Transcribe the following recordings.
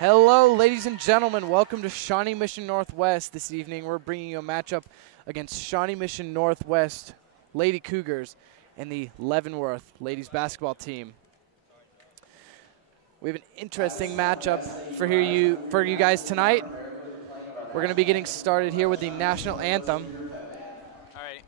Hello, ladies and gentlemen. Welcome to Shawnee Mission Northwest. This evening, we're bringing you a matchup against Shawnee Mission Northwest Lady Cougars and the Leavenworth ladies basketball team. We have an interesting matchup for you guys tonight. We're going to be getting started here with the national anthem. All right.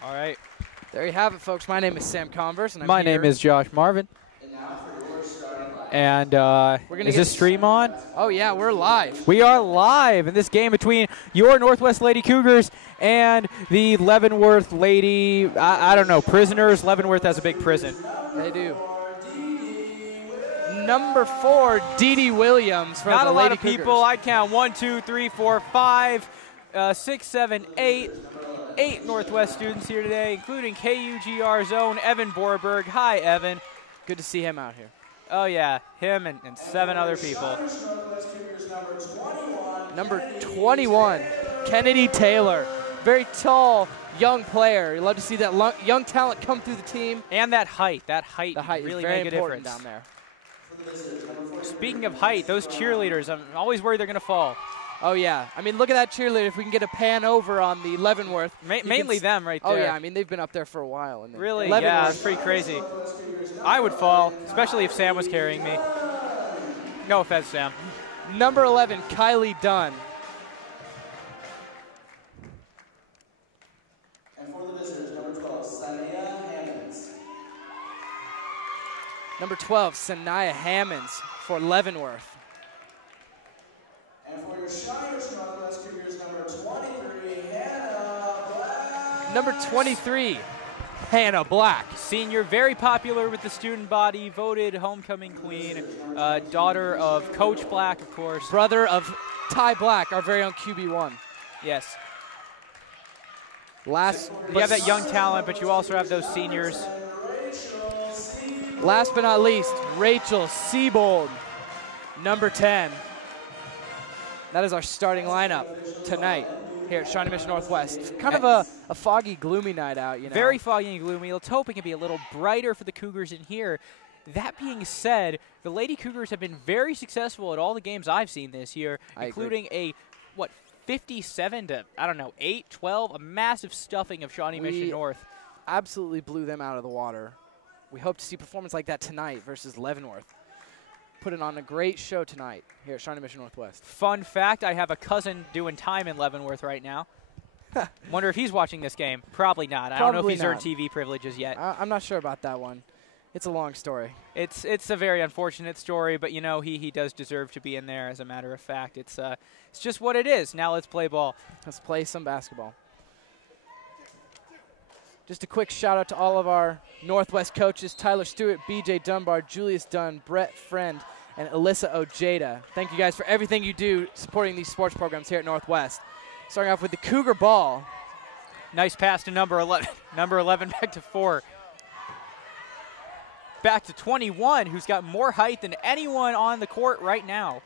All right. There you have it, folks. My name is Sam Converse, and My name is Josh Marvin. And is this stream on? Oh, yeah, we're live. We are live in this game between your Northwest Lady Cougars and the Leavenworth Lady, I don't know, prisoners. Leavenworth has a big prison. They do. Number 4, Dee Dee Williams for Not the a lot Lady of Cougars. people. I'd count 1, 2, 3, 4, 5, 6, 7, 8. 8 Northwest students here today, including KUGR's own Evan Borberg. Hi, Evan. Good to see him out here. Oh, yeah, him and 7 other people. Number 21, Kennedy Taylor. Very tall, young player. You love to see that young talent come through the team. And that height. That height, the height really is very make a important difference down there. Speaking of height, those cheerleaders, I'm always worried they're going to fall. Oh, yeah. I mean, look at that cheerleader. If we can get a pan over on the Leavenworth. Mainly them right there. Oh, yeah. I mean, they've been up there for a while. And really? Yeah, it's pretty crazy. I would fall, especially if Sam was carrying me. No offense, Sam. Number 11, Kylie Dunn. And for the visitors, number 12, Sanaya Hammonds. Number 12, Sanaya Hammonds for Leavenworth. And for your Shiners Northwest Cougars, number 23, Hannah Black. Number 23, Hannah Black. Senior, very popular with the student body, voted homecoming queen, daughter of Coach Black, of course. Brother of Ty Black, our very own QB1. Yes. You have that young talent, but you also have those seniors. Last but not least, Rachel Siebold, number 10. That is our starting lineup tonight here at Shawnee Mission Northwest. Kind of a foggy, gloomy night out, you know. Very foggy and gloomy. Let's hope it can be a little brighter for the Cougars in here. That being said, the Lady Cougars have been very successful at all the games I've seen this year, including a, 57 to, 8, 12, a massive stuffing of Shawnee Mission North. Absolutely blew them out of the water. We hope to see performance like that tonight versus Leavenworth. Putting on a great show tonight here at Shawnee Mission Northwest. Fun fact, I have a cousin doing time in Leavenworth right now. Wonder if he's watching this game. Probably not. I don't know if he's earned TV privileges yet. I'm not sure about that one. It's a long story. It's a very unfortunate story, but, you know, he does deserve to be in there, as a matter of fact. It's just what it is. Now let's play ball. Let's play some basketball. Just a quick shout out to all of our Northwest coaches, Tyler Stewart, BJ Dunbar, Julius Dunn, Brett Friend, and Alyssa Ojeda. Thank you guys for everything you do supporting these sports programs here at Northwest. Starting off with the Cougar ball. Nice pass to number 11. Number 11 back to 4. Back to 21, who's got more height than anyone on the court right now.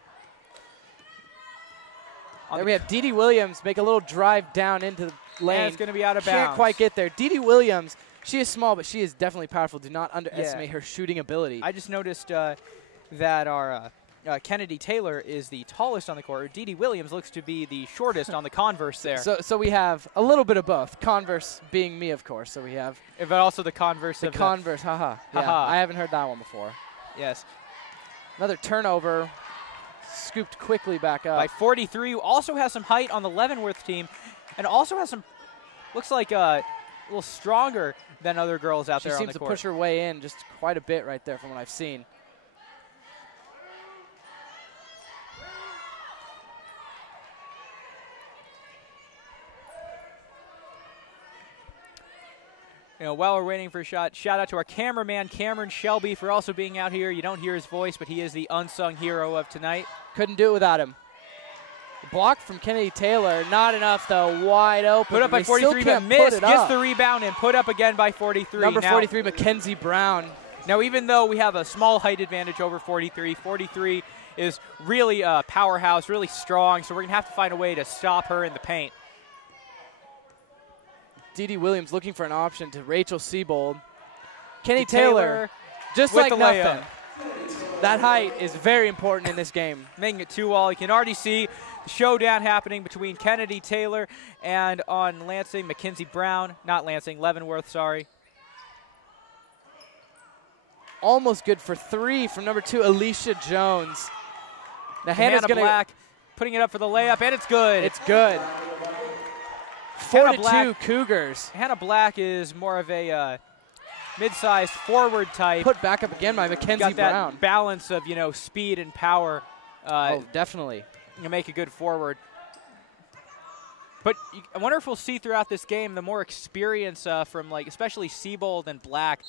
There we have Dee Dee Williams make a little drive down into the lane. And it's going to be out of bounds. Can't quite get there. Dee Dee Williams, she is small, but she is definitely powerful. Do not underestimate her shooting ability. I just noticed that our Kennedy Taylor is the tallest on the court. Dee Dee Williams looks to be the shortest on the Converse there. So we have a little bit of both. Converse being me, of course. So we have. But also the Converse. The Converse, haha. Yeah, I haven't heard that one before. Yes. Another turnover. Scooped quickly back up. By 43, who also has some height on the Leavenworth team, and also has some, looks like a little stronger than other girls out there on the court. She seems to push her way in just quite a bit right there from what I've seen. You know, while we're waiting for a shot, shout out to our cameraman, Cameron Shelby, for also being out here. You don't hear his voice, but he is the unsung hero of tonight. Couldn't do it without him. Block from Kennedy Taylor. Not enough, though. Wide open. Put up by 43, but missed. Gets the rebound and put up again by 43. Number 43, Mackenzie Brown. Now, even though we have a small height advantage over 43, 43 is really a powerhouse, really strong, so we're going to have to find a way to stop her in the paint. Dee Dee Williams looking for an option to Rachel Siebold. Kenny Taylor, just like nothing. That height is very important in this game. Making it 2-all. You can already see the showdown happening between Kennedy Taylor and on Lansing, Mackenzie Brown. Not Lansing, Leavenworth, sorry. Almost good for 3 from number 2, Alicia Jones. Now Hannah Black putting it up for the layup, and it's good. It's good. 4-2 Cougars. Hannah Black is more of a mid-sized forward type. Put back up again by Mackenzie Brown. That balance of, you know, speed and power. Oh, definitely. You make a good forward. But I wonder if we'll see throughout this game the more experience from, like, especially Siebold and Black,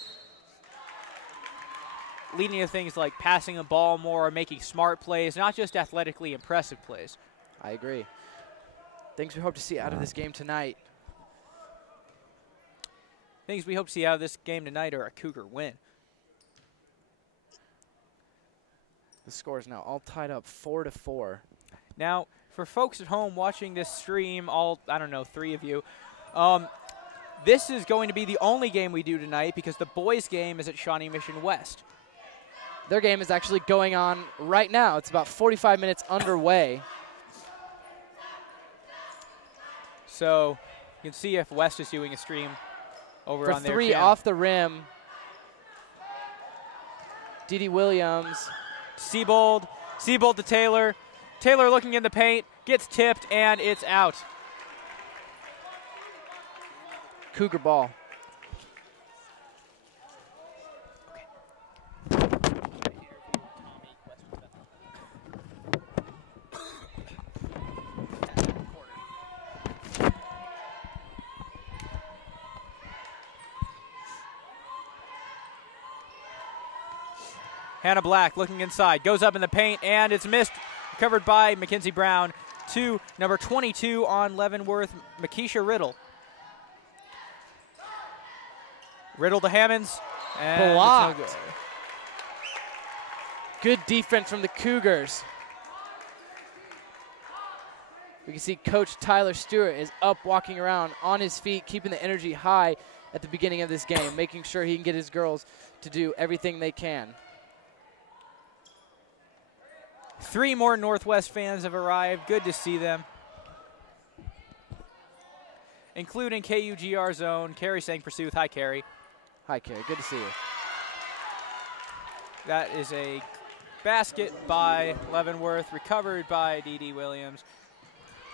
leading to things like passing the ball more, making smart plays, not just athletically impressive plays. I agree. Things we hope to see out of this game tonight. Things we hope to see out of this game tonight are a Cougar win. The score is now all tied up 4-4. Now, for folks at home watching this stream, I don't know, 3 of you, this is going to be the only game we do tonight because the boys' game is at Shawnee Mission West. Their game is actually going on right now. It's about 45 minutes underway. So you can see if West is doing a stream over on their channel. For 3 off the rim. Dee Dee Williams. Siebold to Taylor. Taylor looking in the paint, gets tipped, and it's out. Cougar ball. Hannah Black looking inside, goes up in the paint, and it's missed. Covered by Mackenzie Brown to number 22 on Leavenworth, Makisha Riddle. Riddle to Hammonds. And blocked. No good defense from the Cougars. We can see Coach Tyler Stewart is up, walking around on his feet, keeping the energy high at the beginning of this game, making sure he can get his girls to do everything they can. 3 more Northwest fans have arrived. Good to see them. Including KUGR Zone, Carrie Sang-Pursuth. Hi, Carrie. Hi, Carrie. Good to see you. That is a basket by Leavenworth, recovered by Dee Dee Williams.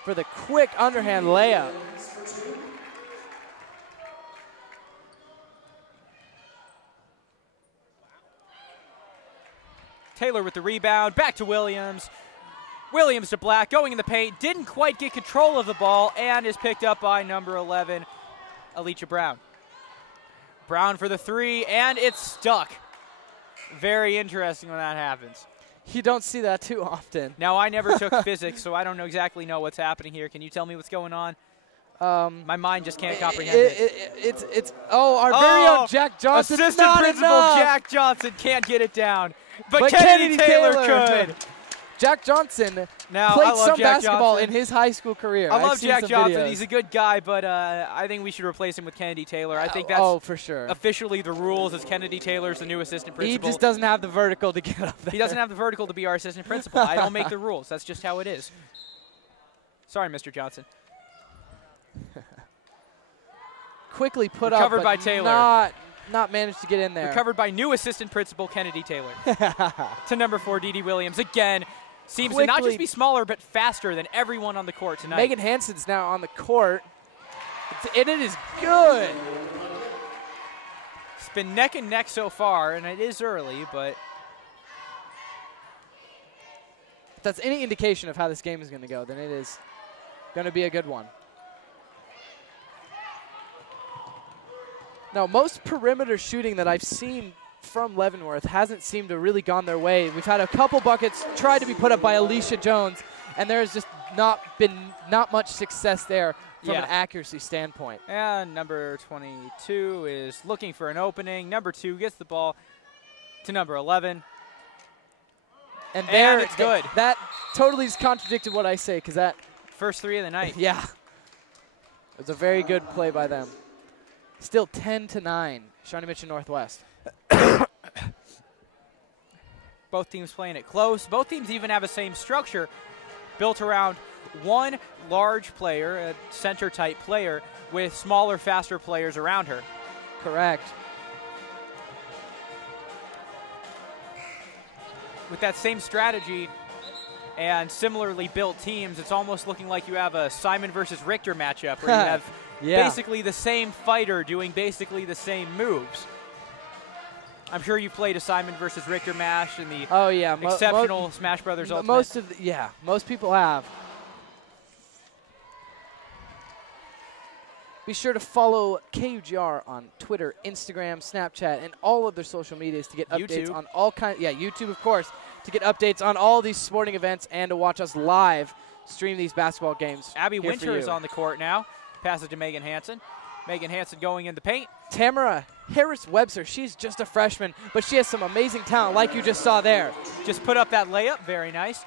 For the quick underhand layup. Taylor with the rebound, back to Williams. Williams to Black, going in the paint, didn't quite get control of the ball, and is picked up by number 11, Alicia Brown. Brown for the 3, and it's stuck. Very interesting when that happens. You don't see that too often. Now, I never took physics, so I don't exactly know what's happening here. Can you tell me what's going on? My mind just can't comprehend it. Our very own Jack Johnson. Assistant principal Jack Johnson can't get it down. But Kennedy Taylor could. Jack Johnson now, played some Jack basketball Johnson. in his high school career. I love Jack Johnson. Videos. He's a good guy, but I think we should replace him with Kennedy Taylor. I think that's for sure. Officially the rules is Kennedy Taylor's the new assistant principal. He just doesn't have the vertical to get up there. He doesn't have the vertical to be our assistant principal. I don't make the rules. That's just how it is. Sorry, Mr. Johnson. Quickly put Recovered up, by but Taylor. not managed to get in there. Recovered by new assistant principal Kennedy Taylor. To number 4, Dee Dee Williams. Again, seems to not just be smaller, but faster than everyone on the court tonight. Megan Hansen's now on the court, and it is good. It's been neck and neck so far, and it is early, but if that's any indication of how this game is going to go, then it is going to be a good one. Now, most perimeter shooting that I've seen from Leavenworth hasn't seemed to really gone their way. We've had a couple buckets tried to be put up by Alicia Jones, and there's just not much success there from an accuracy standpoint. And number 22 is looking for an opening. Number 2 gets the ball to number 11. And there, it's good. That totally has contradicted what I say, because that first 3 of the night. Yeah. It was a very good play by them. Still 10-9, Shawnee Mission Northwest. Both teams playing it close. Both teams even have the same structure, built around one large player, a center-type player, with smaller, faster players around her. Correct. With that same strategy and similarly built teams, it's almost looking like you have a Simon versus Richter matchup where you have basically the same fighter doing basically the same moves. I'm sure you played a Simon versus Richter match in the exceptional Smash Brothers Ultimate. Most people have. Be sure to follow KUGR on Twitter, Instagram, Snapchat, and all of their social medias to get updates on all kinds. Yeah, YouTube, of course, to get updates on all these sporting events and to watch us live stream these basketball games. Abby Winter is on the court now. Passes to Megan Hansen. Megan Hansen going in the paint. Tamara Harris-Webster, she's just a freshman, but she has some amazing talent like you just saw there. Just put up that layup. Very nice.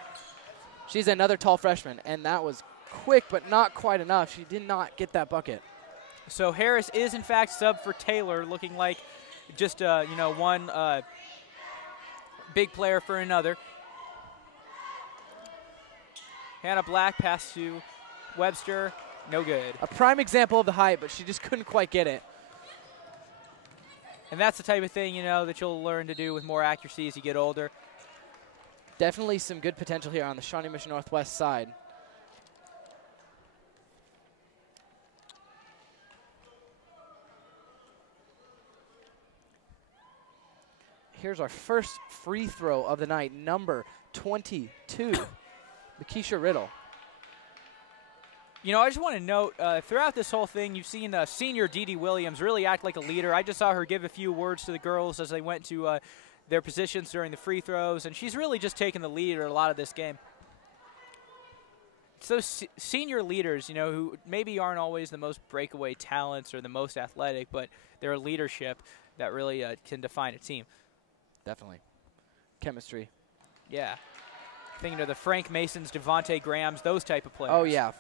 She's another tall freshman, and that was quick but not quite enough. She did not get that bucket. So Harris is, in fact, sub for Taylor, looking like just, one big player for another. Hannah Black pass to Webster. No good. A prime example of the height, but she just couldn't quite get it. And that's the type of thing, that you'll learn to do with more accuracy as you get older. Definitely some good potential here on the Shawnee Mission Northwest side. Here's our first free throw of the night, number 22, Makisha Riddle. I just want to note, throughout this whole thing, you've seen senior Dee Dee Williams really act like a leader. I just saw her give a few words to the girls as they went to their positions during the free throws, and she's really just taken the lead in a lot of this game. It's those senior leaders, who maybe aren't always the most breakaway talents or the most athletic, but their leadership that really can define a team. Definitely. Chemistry. Yeah. Thinking of the Frank Masons, Devontae Grahams, those type of players. Oh, yeah.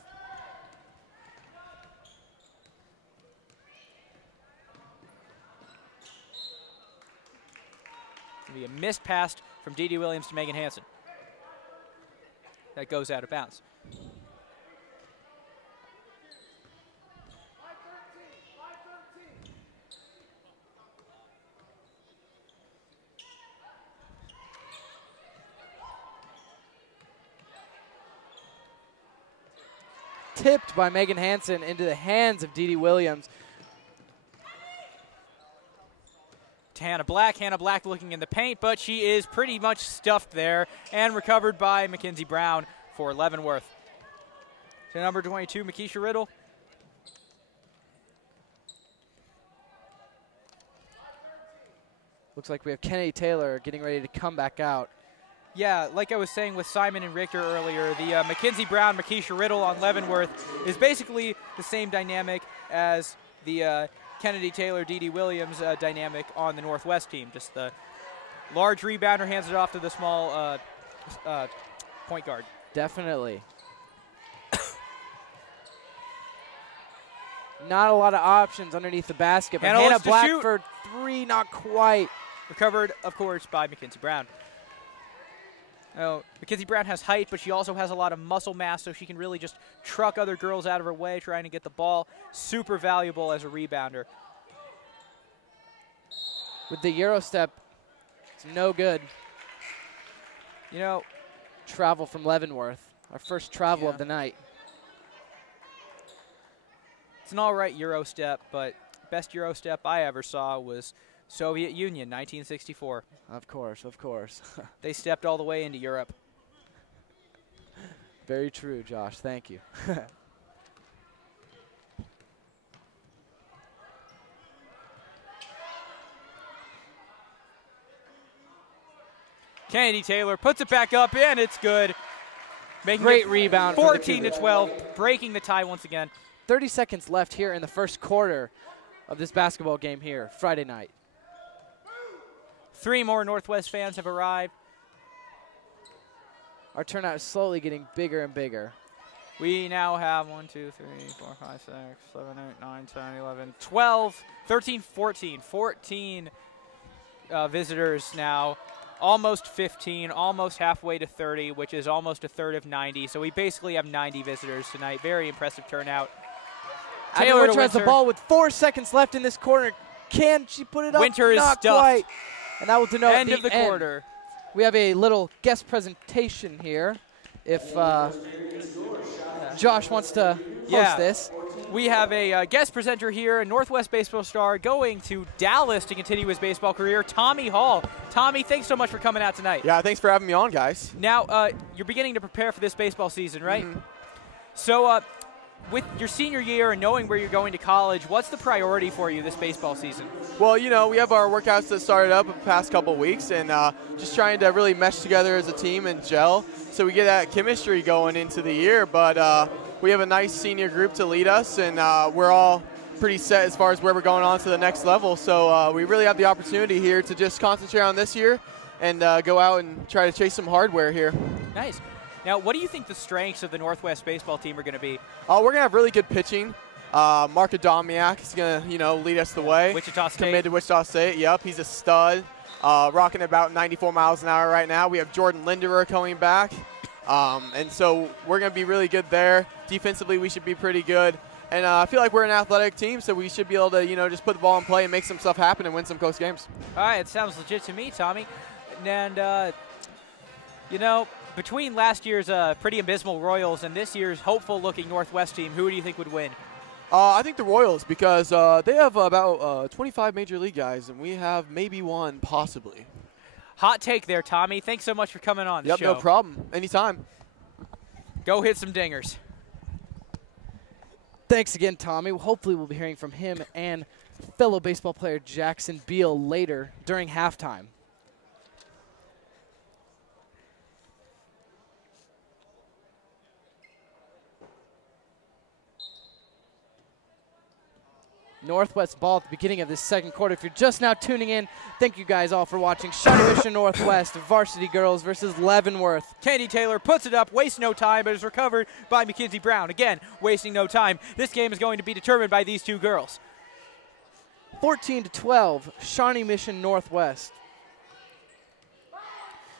Be a missed pass from Dee Dee Williams to Megan Hansen. That goes out of bounds. Tipped by Megan Hansen into the hands of Dee Dee Williams. To Hannah Black. Hannah Black looking in the paint, but she is pretty much stuffed there and recovered by Mackenzie Brown for Leavenworth. To number 22, Makisha Riddle. Looks like we have Kennedy Taylor getting ready to come back out. Yeah, like I was saying with Simon and Richter earlier, the Mackenzie Brown, Makisha Riddle on Leavenworth is basically the same dynamic as the Kennedy Taylor, Dee Dee Williams dynamic on the Northwest team. Just the large rebounder hands it off to the small point guard. Definitely. Not a lot of options underneath the basket. But Hannah Black for 3, not quite. Recovered, of course, by Mackenzie Brown. Oh, Mackenzie Brown has height, but she also has a lot of muscle mass, so she can really just truck other girls out of her way trying to get the ball. Super valuable as a rebounder. With the Euro step, it's no good. You know, travel from Leavenworth, our first travel of the night. It's an all right Euro step, but best Euro step I ever saw was Soviet Union, 1964. Of course, of course. They stepped all the way into Europe. Very true, Josh. Thank you. Kennedy Taylor puts it back up, and it's good. Making Great rebound. 14-12, breaking the tie once again. 30 seconds left here in the first quarter of this basketball game here, Friday night. 3 more Northwest fans have arrived. Our turnout is slowly getting bigger and bigger. We now have 1, 2, 3, 4, 5, 6, 7, 8, 9, 10, 11, 12, 13, 14. 14 visitors now. Almost 15, almost halfway to 30, which is almost a third of 90. So we basically have 90 visitors tonight. Very impressive turnout. Taylor Winter has the ball with 4 seconds left in this quarter. Can she put it up? Winter is Not stuffed. Quite. And that will denote end of the quarter. We have a little guest presentation here. If Josh wants to host this. We have a guest presenter here, a Northwest baseball star going to Dallas to continue his baseball career, Tommy Hall. Tommy, thanks so much for coming out tonight. Yeah, thanks for having me on, guys. Now, you're beginning to prepare for this baseball season, right? Mm-hmm. So, with your senior year and knowing where you're going to college, what's the priority for you this baseball season? Well, you know, we have our workouts that started up the past couple weeks, and just trying to really mesh together as a team and gel so we get that chemistry going into the year. But we have a nice senior group to lead us, and we're all pretty set as far as where we're going on to the next level. So we really have the opportunity here to just concentrate on this year and go out and try to chase some hardware here. Nice. Now, what do you think the strengths of the Northwest baseball team are going to be? We're going to have really good pitching. Mark Adamiak is going to, lead us the way. Wichita State. Committed to Wichita State. Yep, he's a stud. Rocking about 94 miles an hour right now. We have Jordan Linderer coming back. And so we're going to be really good there. Defensively, we should be pretty good. And I feel like we're an athletic team, so we should be able to, just put the ball in play and make some stuff happen and win some close games. All right, it sounds legit to me, Tommy. And, between last year's pretty abysmal Royals and this year's hopeful-looking Northwest team, who do you think would win? I think the Royals, because they have about 25 Major League guys, and we have maybe one, possibly. Hot take there, Tommy. Thanks so much for coming on the show. Yep, no problem. Anytime. Go hit some dingers. Thanks again, Tommy. Hopefully we'll be hearing from him and fellow baseball player Jackson Beal later during halftime. Northwest ball at the beginning of this second quarter. If you're just now tuning in, thank you guys all for watching. Shawnee Mission Northwest Varsity Girls versus Leavenworth. Kennedy Taylor puts it up, wastes no time, but is recovered by Mackenzie Brown. Again, wasting no time. This game is going to be determined by these two girls. 14-12, Shawnee Mission Northwest.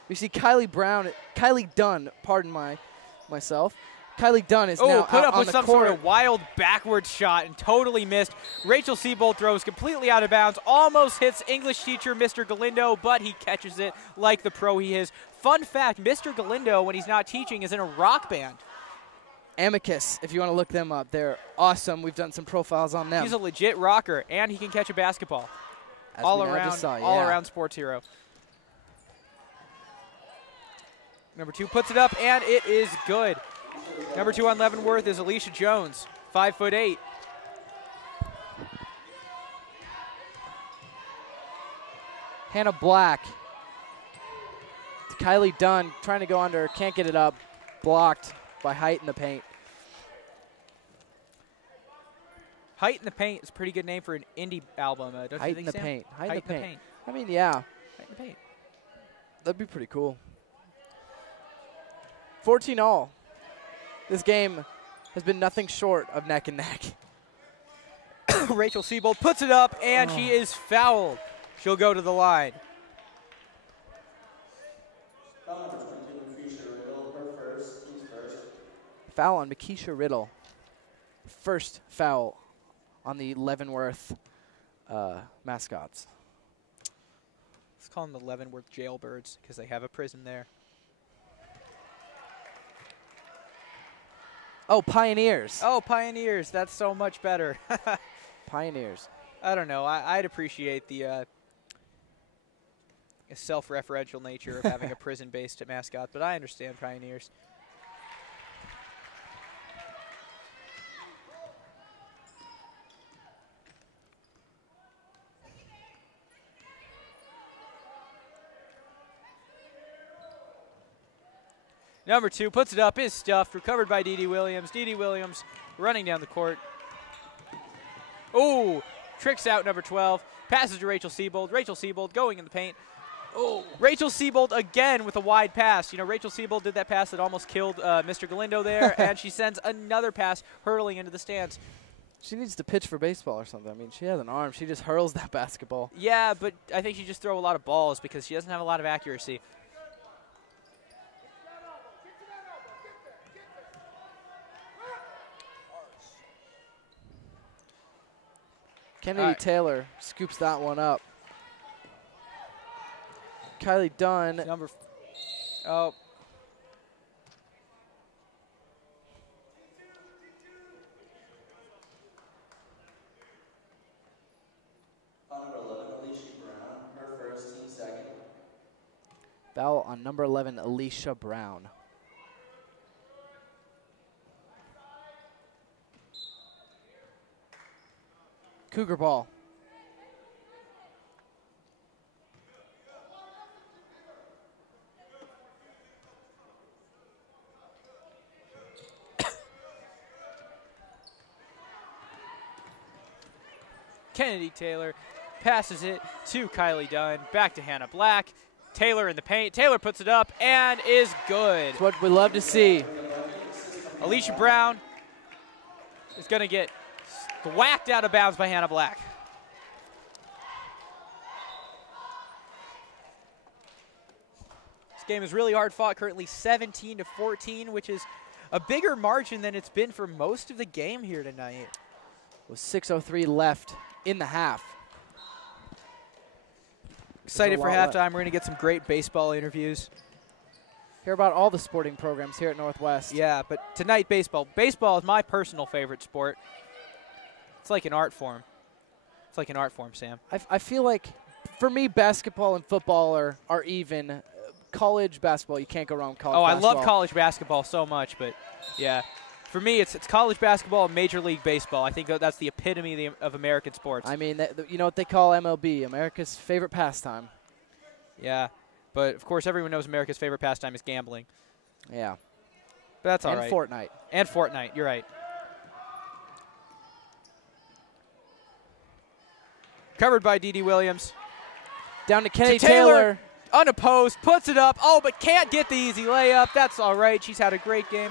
We see Kylie Dunn, pardon myself. Kylie Dunn is now put out up on with the some court. sort of wild backward shot and totally missed. Rachel Siebold throws completely out of bounds, almost hits English teacher Mr. Galindo, but he catches it like the pro he is. Fun fact, Mr. Galindo, when he's not teaching, is in a rock band. Amicus, if you want to look them up. They're awesome. We've done some profiles on them. He's a legit rocker, and he can catch a basketball. All around sports hero. Number 2 puts it up, and it is good. Number 2 on Leavenworth is Alicia Jones, 5'8". Hannah Black. Kylie Dunn trying to go under, can't get it up. Blocked by Height in the Paint. Height in the Paint is a pretty good name for an indie album, don't Height you think, in the Sam? Paint. Height in the Paint. I mean, yeah. Height in the Paint. That'd be pretty cool. 14-all. This game has been nothing short of neck and neck. Rachel Siebold puts it up, and she is fouled. She'll go to the line. Foul on Makisha Riddle. First foul on the Leavenworth mascots. Let's call them the Leavenworth Jailbirds because they have a prison there. Oh, Pioneers. Oh, Pioneers. That's so much better. Pioneers. I don't know. I'd appreciate the self-referential nature of having a prison-based mascot, but I understand Pioneers. Number 2 puts it up, is stuffed, recovered by Dee Williams. Dee Williams running down the court. Oh, tricks out number 12. Passes to Rachel Siebold. Rachel Siebold going in the paint. Oh, Rachel Siebold again with a wide pass. You know, Rachel Siebold did that pass that almost killed Mr. Galindo there, and she sends another pass hurtling into the stands. She needs to pitch for baseball or something. I mean, she has an arm. She just hurls that basketball. Yeah, but I think she just throw a lot of balls because she doesn't have a lot of accuracy. Kennedy Taylor scoops that one up. Kylie Dunn. Oh. Number 11, Alicia Brown, her first, team second. Foul on number 11, Alicia Brown. Cougar ball. Kennedy Taylor passes it to Kylie Dunn. Back to Hannah Black. Taylor in the paint. Taylor puts it up and is good. That's what we love to see. Alicia Brown is going to get whacked out of bounds by Hannah Black. This game is really hard fought, currently 17-14, which is a bigger margin than it's been for most of the game here tonight. With 6:03 left in the half. Excited for halftime. We're going to get some great baseball interviews. Hear about all the sporting programs here at Northwest. Yeah, but tonight baseball. Baseball is my personal favorite sport. It's like an art form. It's like an art form, Sam. I feel like, for me, basketball and football are even. College basketball, you can't go wrong with college basketball. I love college basketball so much, but yeah. For me, it's college basketball and Major League Baseball. I think that's the epitome of American sports. I mean, you know what they call MLB, America's favorite pastime. Yeah, but of course everyone knows America's favorite pastime is gambling. Yeah. But that's all right. And Fortnite. And Fortnite, you're right. Covered by Dee Williams. Down to Kennedy Taylor. Unopposed, puts it up. Oh, but can't get the easy layup. That's all right. She's had a great game.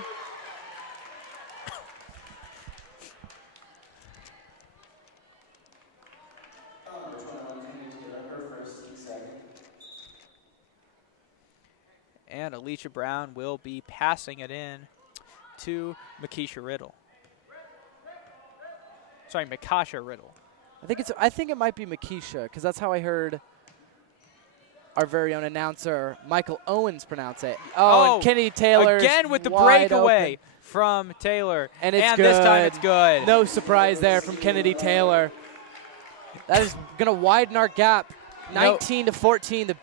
And Alicia Brown will be passing it in to Makisha Riddle. Sorry, Makasha Riddle. I think it might be Makisha, because that's how I heard our very own announcer, Michael Owens, pronounce it. Oh, and Kennedy Taylor again with the breakaway from Taylor. And it's good. This time it's good. No surprise there from Kennedy Taylor. That is going to widen our gap. 19-14,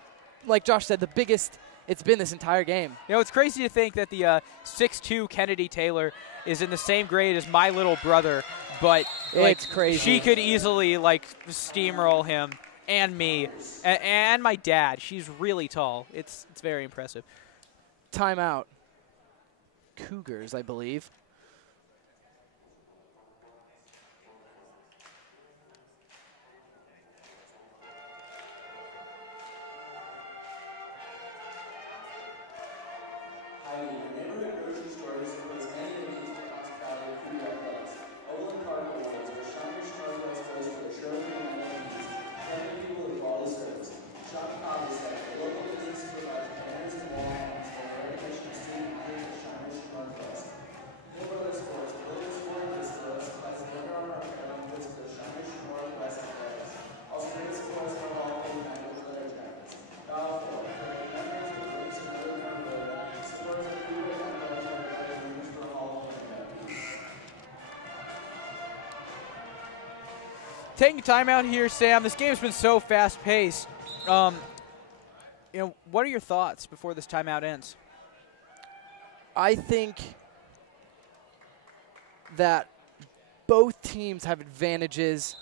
like Josh said, the biggest it's been this entire game. You know, it's crazy to think that the 6'2" Kennedy Taylor is in the same grade as my little brother, but it's crazy. She could easily steamroll him and me and my dad. She's really tall. It's very impressive. Timeout. Cougars, I believe. Taking time out here, Sam. This game's been so fast-paced. You know, what are your thoughts before this timeout ends? I think that both teams have advantages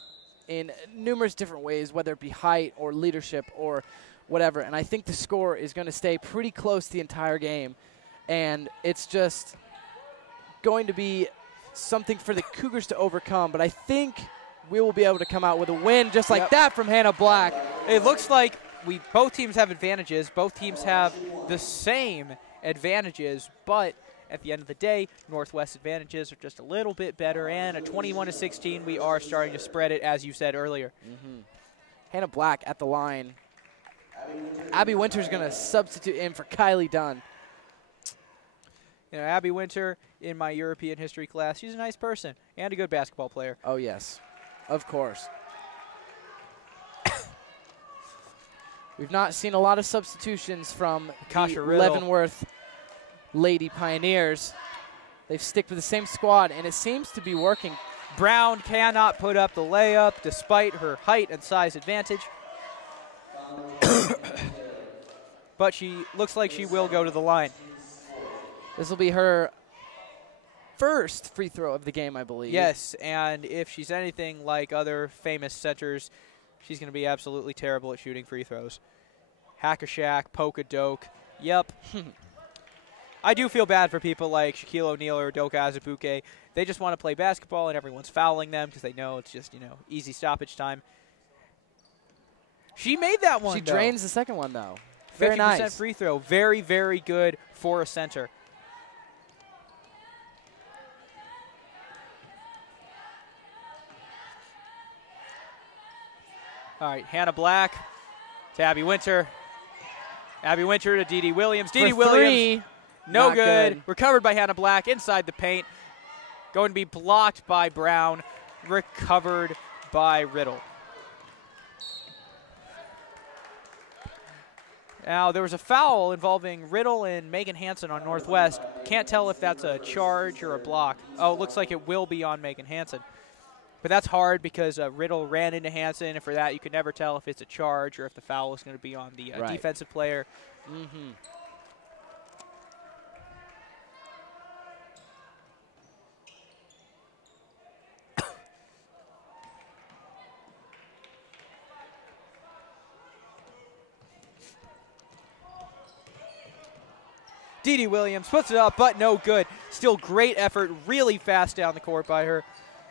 in numerous different ways, whether it be height or leadership or whatever. And I think the score is going to stay pretty close the entire game. And it's just going to be something for the Cougars to overcome. But I think we will be able to come out with a win just like that from Hannah Black. It looks like both teams have advantages. Both teams have the same advantages, but at the end of the day, Northwest advantages are just a little bit better, and at 21-16, we are starting to spread it, as you said earlier. Hannah Black at the line. Abby Winter's going to substitute in for Kylie Dunn. You know, Abby Winter, in my European history class, she's a nice person and a good basketball player. Oh, yes. Of course. We've not seen a lot of substitutions from the Leavenworth Lady Pioneers. They've stick with the same squad, and it seems to be working. Brown cannot put up the layup despite her height and size advantage. But she looks like she will go to the line. This will be her first free throw of the game, I believe. Yes, and if she's anything like other famous centers, she's going to be absolutely terrible at shooting free throws. Hack-a-shack, poke-a-doke. Yep. I do feel bad for people like Shaquille O'Neal or Doka Azubuike. They just want to play basketball, and everyone's fouling them because they know it's just, you know, easy stoppage time. She made that one, She drains the second one, though. 50% Very nice. free throw. Very, very good for a center. All right, Hannah Black to Abby Winter. Abby Winter to Dee Dee Williams. Dee Dee Williams, no good. Recovered by Hannah Black inside the paint. Going to be blocked by Brown. Recovered by Riddle. Now, there was a foul involving Riddle and Megan Hansen on Northwest. Can't tell if that's a charge or a block. Oh, it looks like it will be on Megan Hansen. But that's hard because Riddle ran into Hansen, and for that you can never tell if it's a charge or if the foul is going to be on the defensive player. Dee Dee Williams puts it up, but no good. Still great effort, really fast down the court by her.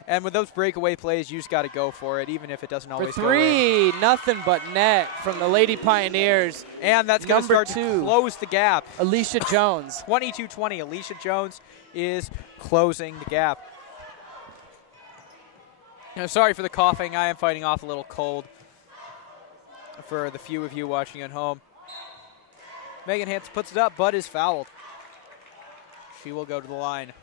And with those breakaway plays, you just got to go for it, even if it doesn't always go in. For three, nothing but net from the Lady Pioneers. And that's going to start to close the gap. Alicia Jones. 22-20. Alicia Jones is closing the gap. Now, sorry for the coughing. I am fighting off a little cold for the few of you watching at home. Megan Hansen puts it up, but is fouled. She will go to the line.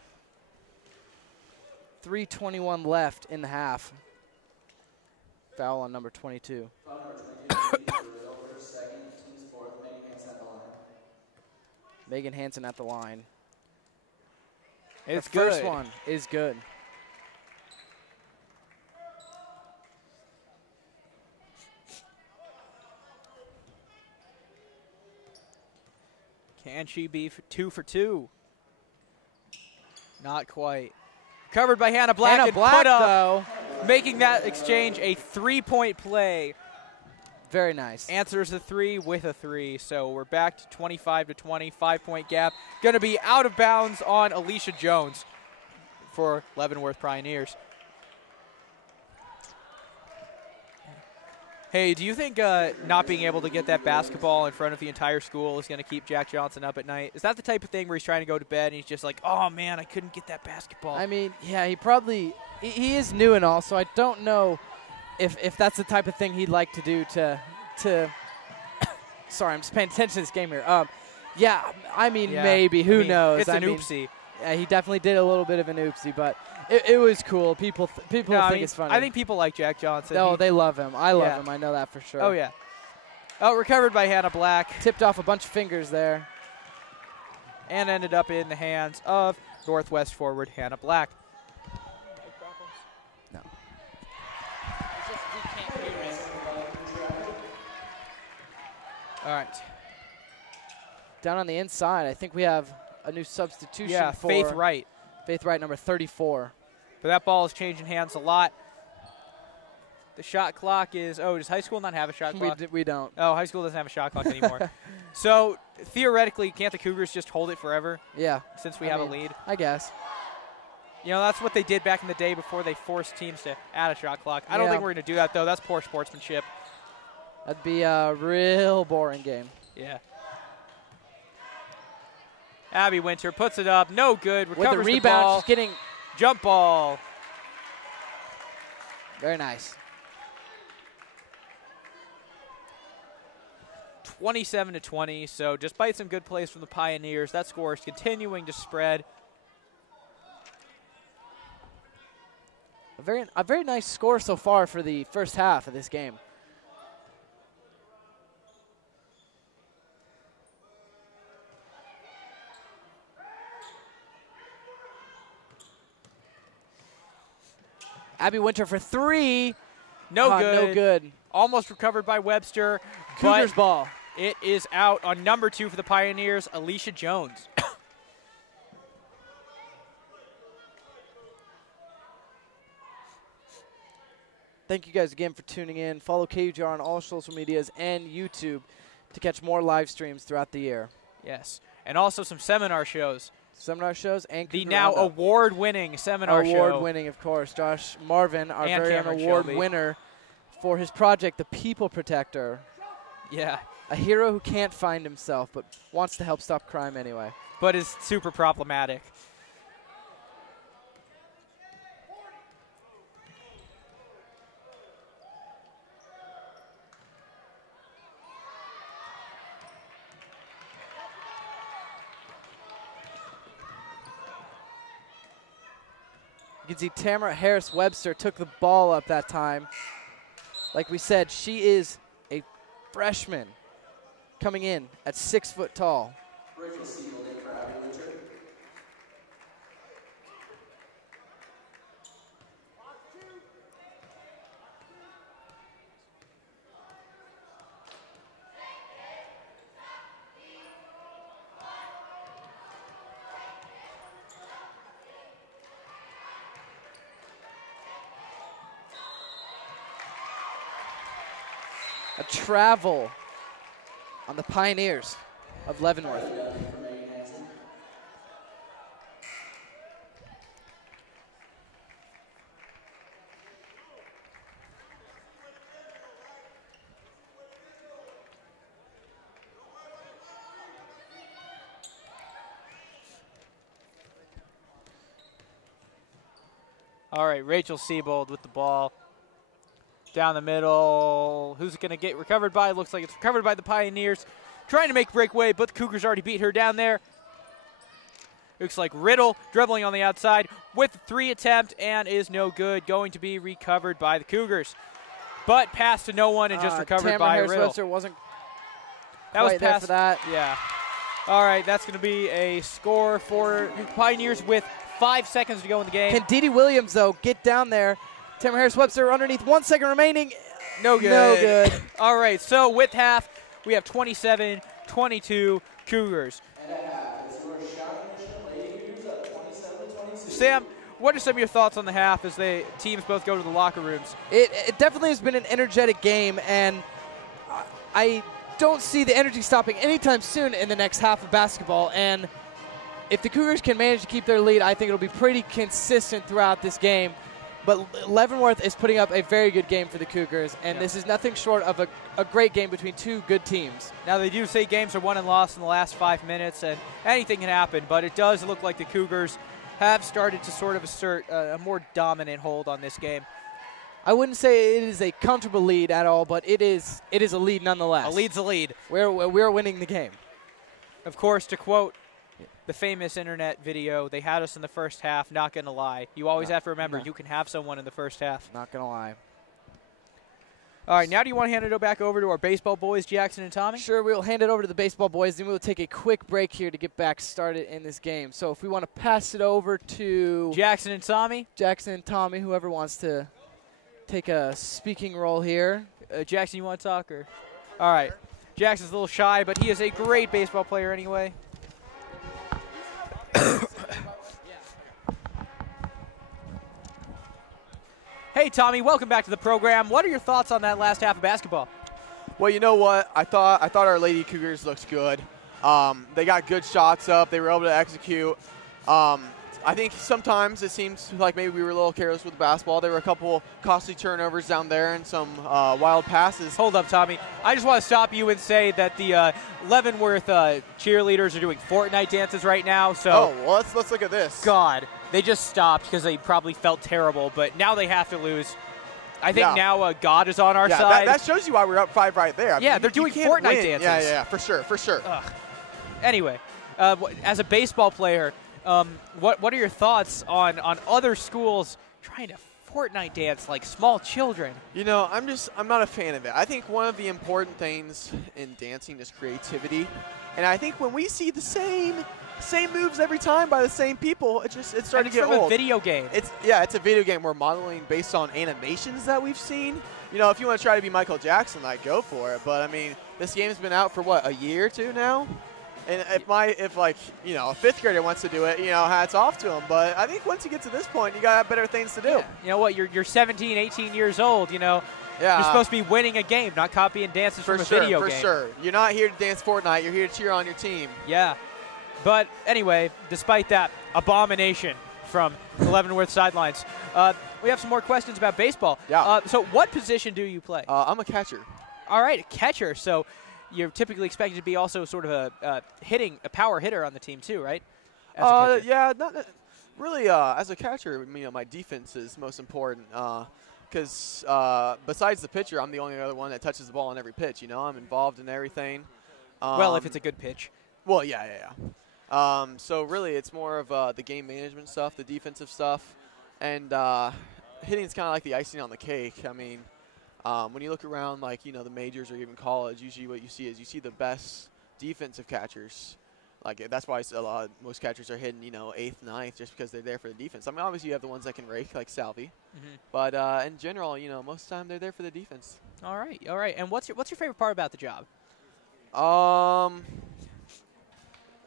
3:21 left in the half. Foul on number 22. Megan Hansen at the line. It's the first one is good. Can she be 2 for 2? Not quite. Covered by Hannah Black. Hannah Black, put up, though. Making that exchange a 3-point play. Very nice. Answers the 3 with a 3. So we're back to 25-20, 5-point gap. Going to be out of bounds on Alicia Jones for Leavenworth Pioneers. Hey, do you think not being able to get that basketball in front of the entire school is going to keep Jack Johnson up at night? Is that the type of thing where he's trying to go to bed and he's just like, oh, man, I couldn't get that basketball? I mean, yeah, he is new and all, so I don't know if that's the type of thing he'd like to do to sorry, I'm just paying attention to this game here. Yeah, I mean, maybe. Who knows? It's an oopsie. Yeah, he definitely did a little bit of an oopsie, but it was cool. People think it's funny. I think people like Jack Johnson. No, they love him. I love him. I know that for sure. Oh, yeah. Oh, recovered by Hannah Black. Tipped off a bunch of fingers there. And ended up in the hands of Northwest forward Hannah Black. No. All right. Down on the inside, I think we have a new substitution for Faith Wright. Faith Wright, number 34. But that ball is changing hands a lot. The shot clock is, does high school not have a shot clock? We don't. Oh, high school doesn't have a shot clock anymore. So, theoretically, can't the Cougars just hold it forever? Yeah. Since we have a lead? I guess. You know, that's what they did back in the day before they forced teams to add a shot clock. I don't think we're going to do that, though. That's poor sportsmanship. That'd be a real boring game. Yeah. Abby Winter puts it up. No good. Recovers with the rebound, the ball. just getting jump ball. Very nice. 27-20. So despite some good plays from the Pioneers, that score is continuing to spread. A very nice score so far for the first half of this game. Abby Winter for three. No good. No good. Almost recovered by Webster. Cougars ball. It is out on number 2 for the Pioneers, Alicia Jones. Thank you guys again for tuning in. Follow KUGR on all social medias and YouTube to catch more live streams throughout the year. Yes. And also some seminar shows. Seminar shows and the now award-winning seminar show. Award-winning, of course. Josh Marvin, our and very own award winner for his project, The People Protector. Yeah. A hero who can't find himself but wants to help stop crime anyway. But is super problematic. You can see Tamara Harris-Webster took the ball up that time. Like we said, she is a freshman coming in at 6 foot tall. A travel on the Pioneers of Leavenworth. All right, Rachel Siebold with the ball. Down the middle. Who's it going to get recovered by? Looks like it's recovered by the Pioneers. Trying to make breakaway, but the Cougars already beat her down there. Looks like Riddle dribbling on the outside with the 3 attempt and is no good. Going to be recovered by the Cougars. But passed to no one and just recovered by Riddle. Webster wasn't that was passed for that. Yeah. All right, that's going to be a score for Pioneers with 5 seconds to go in the game. Can Dee Williams, though, get down there? Tamara Harris-Webster underneath, 1 second remaining. No good. No good. All right, so with half, we have 27-22 Cougars. Sam, what are some of your thoughts on the half as the teams both go to the locker rooms? It definitely has been an energetic game, and I don't see the energy stopping anytime soon in the next half of basketball. And if the Cougars can manage to keep their lead, I think it'll be pretty consistent throughout this game. But Leavenworth is putting up a very good game for the Cougars, and this is nothing short of a great game between two good teams. Now, they do say games are won and lost in the last 5 minutes, and anything can happen, but it does look like the Cougars have started to sort of assert a more dominant hold on this game. I wouldn't say it is a comfortable lead at all, but it is a lead nonetheless. A lead's a lead. We're winning the game. Of course, to quote the famous internet video, they had us in the first half, not going to lie. You always have to remember, you can have someone in the first half. Not going to lie. All right, now do you want to hand it back over to our baseball boys, Jackson and Tommy? Sure, we'll hand it over to the baseball boys, then we'll take a quick break here to get back started in this game. So if we want to pass it over to Jackson and Tommy? Jackson and Tommy, whoever wants to take a speaking role here. Jackson, you want to talk? Or? All right. Jackson's a little shy, but he is a great baseball player anyway. Hey, Tommy, welcome back to the program. What are your thoughts on that last half of basketball? Well, you know what? I thought our Lady Cougars looked good. They got good shots up. They were able to execute. I think sometimes it seems like maybe we were a little careless with the basketball. There were a couple costly turnovers down there and some wild passes. Hold up, Tommy. I just want to stop you and say that the Leavenworth cheerleaders are doing Fortnite dances right now. So, oh, well, let's look at this. God, they just stopped because they probably felt terrible, but now they have to lose. I think now God is on our side. That shows you why we're up 5 right there. I mean, they're doing Fortnite dances. Yeah, for sure. Ugh. Anyway, as a baseball player, what are your thoughts on other schools trying to Fortnite dance like small children? You know, I'm not a fan of it. I think one of the important things in dancing is creativity, and I think when we see the same moves every time by the same people, it's starting to get old. It's from a video game. It's a video game. We're modeling based on animations that we've seen. You know, if you want to try to be Michael Jackson, like, go for it. But I mean, this game's been out for what, a year or two now? And if a fifth grader wants to do it, hats off to him. But I think once you get to this point, you got to have better things to do. Yeah. You know what? You're 17, 18 years old. Yeah. You're supposed to be winning a game, not copying dances from a video game. For sure. You're not here to dance Fortnite. You're here to cheer on your team. Yeah. But anyway, despite that abomination from the Leavenworth sidelines, we have some more questions about baseball. Yeah. So what position do you play? I'm a catcher. All right, a catcher. So you're typically expected to be also sort of a power hitter on the team too, right? Yeah, not really. As a catcher, my defense is most important because besides the pitcher, I'm the only other one that touches the ball on every pitch. I'm involved in everything. Well, if it's a good pitch. Well, yeah. So really, it's more of the game management stuff, the defensive stuff, and hitting is kind of like the icing on the cake. I mean, when you look around, the majors or even college, usually what you see is the best defensive catchers. That's why most catchers are hitting, 8th, 9th, just because they're there for the defense. I mean, obviously you have the ones that can rake, like Salvi, but in general, most of the time they're there for the defense. All right. And what's your favorite part about the job?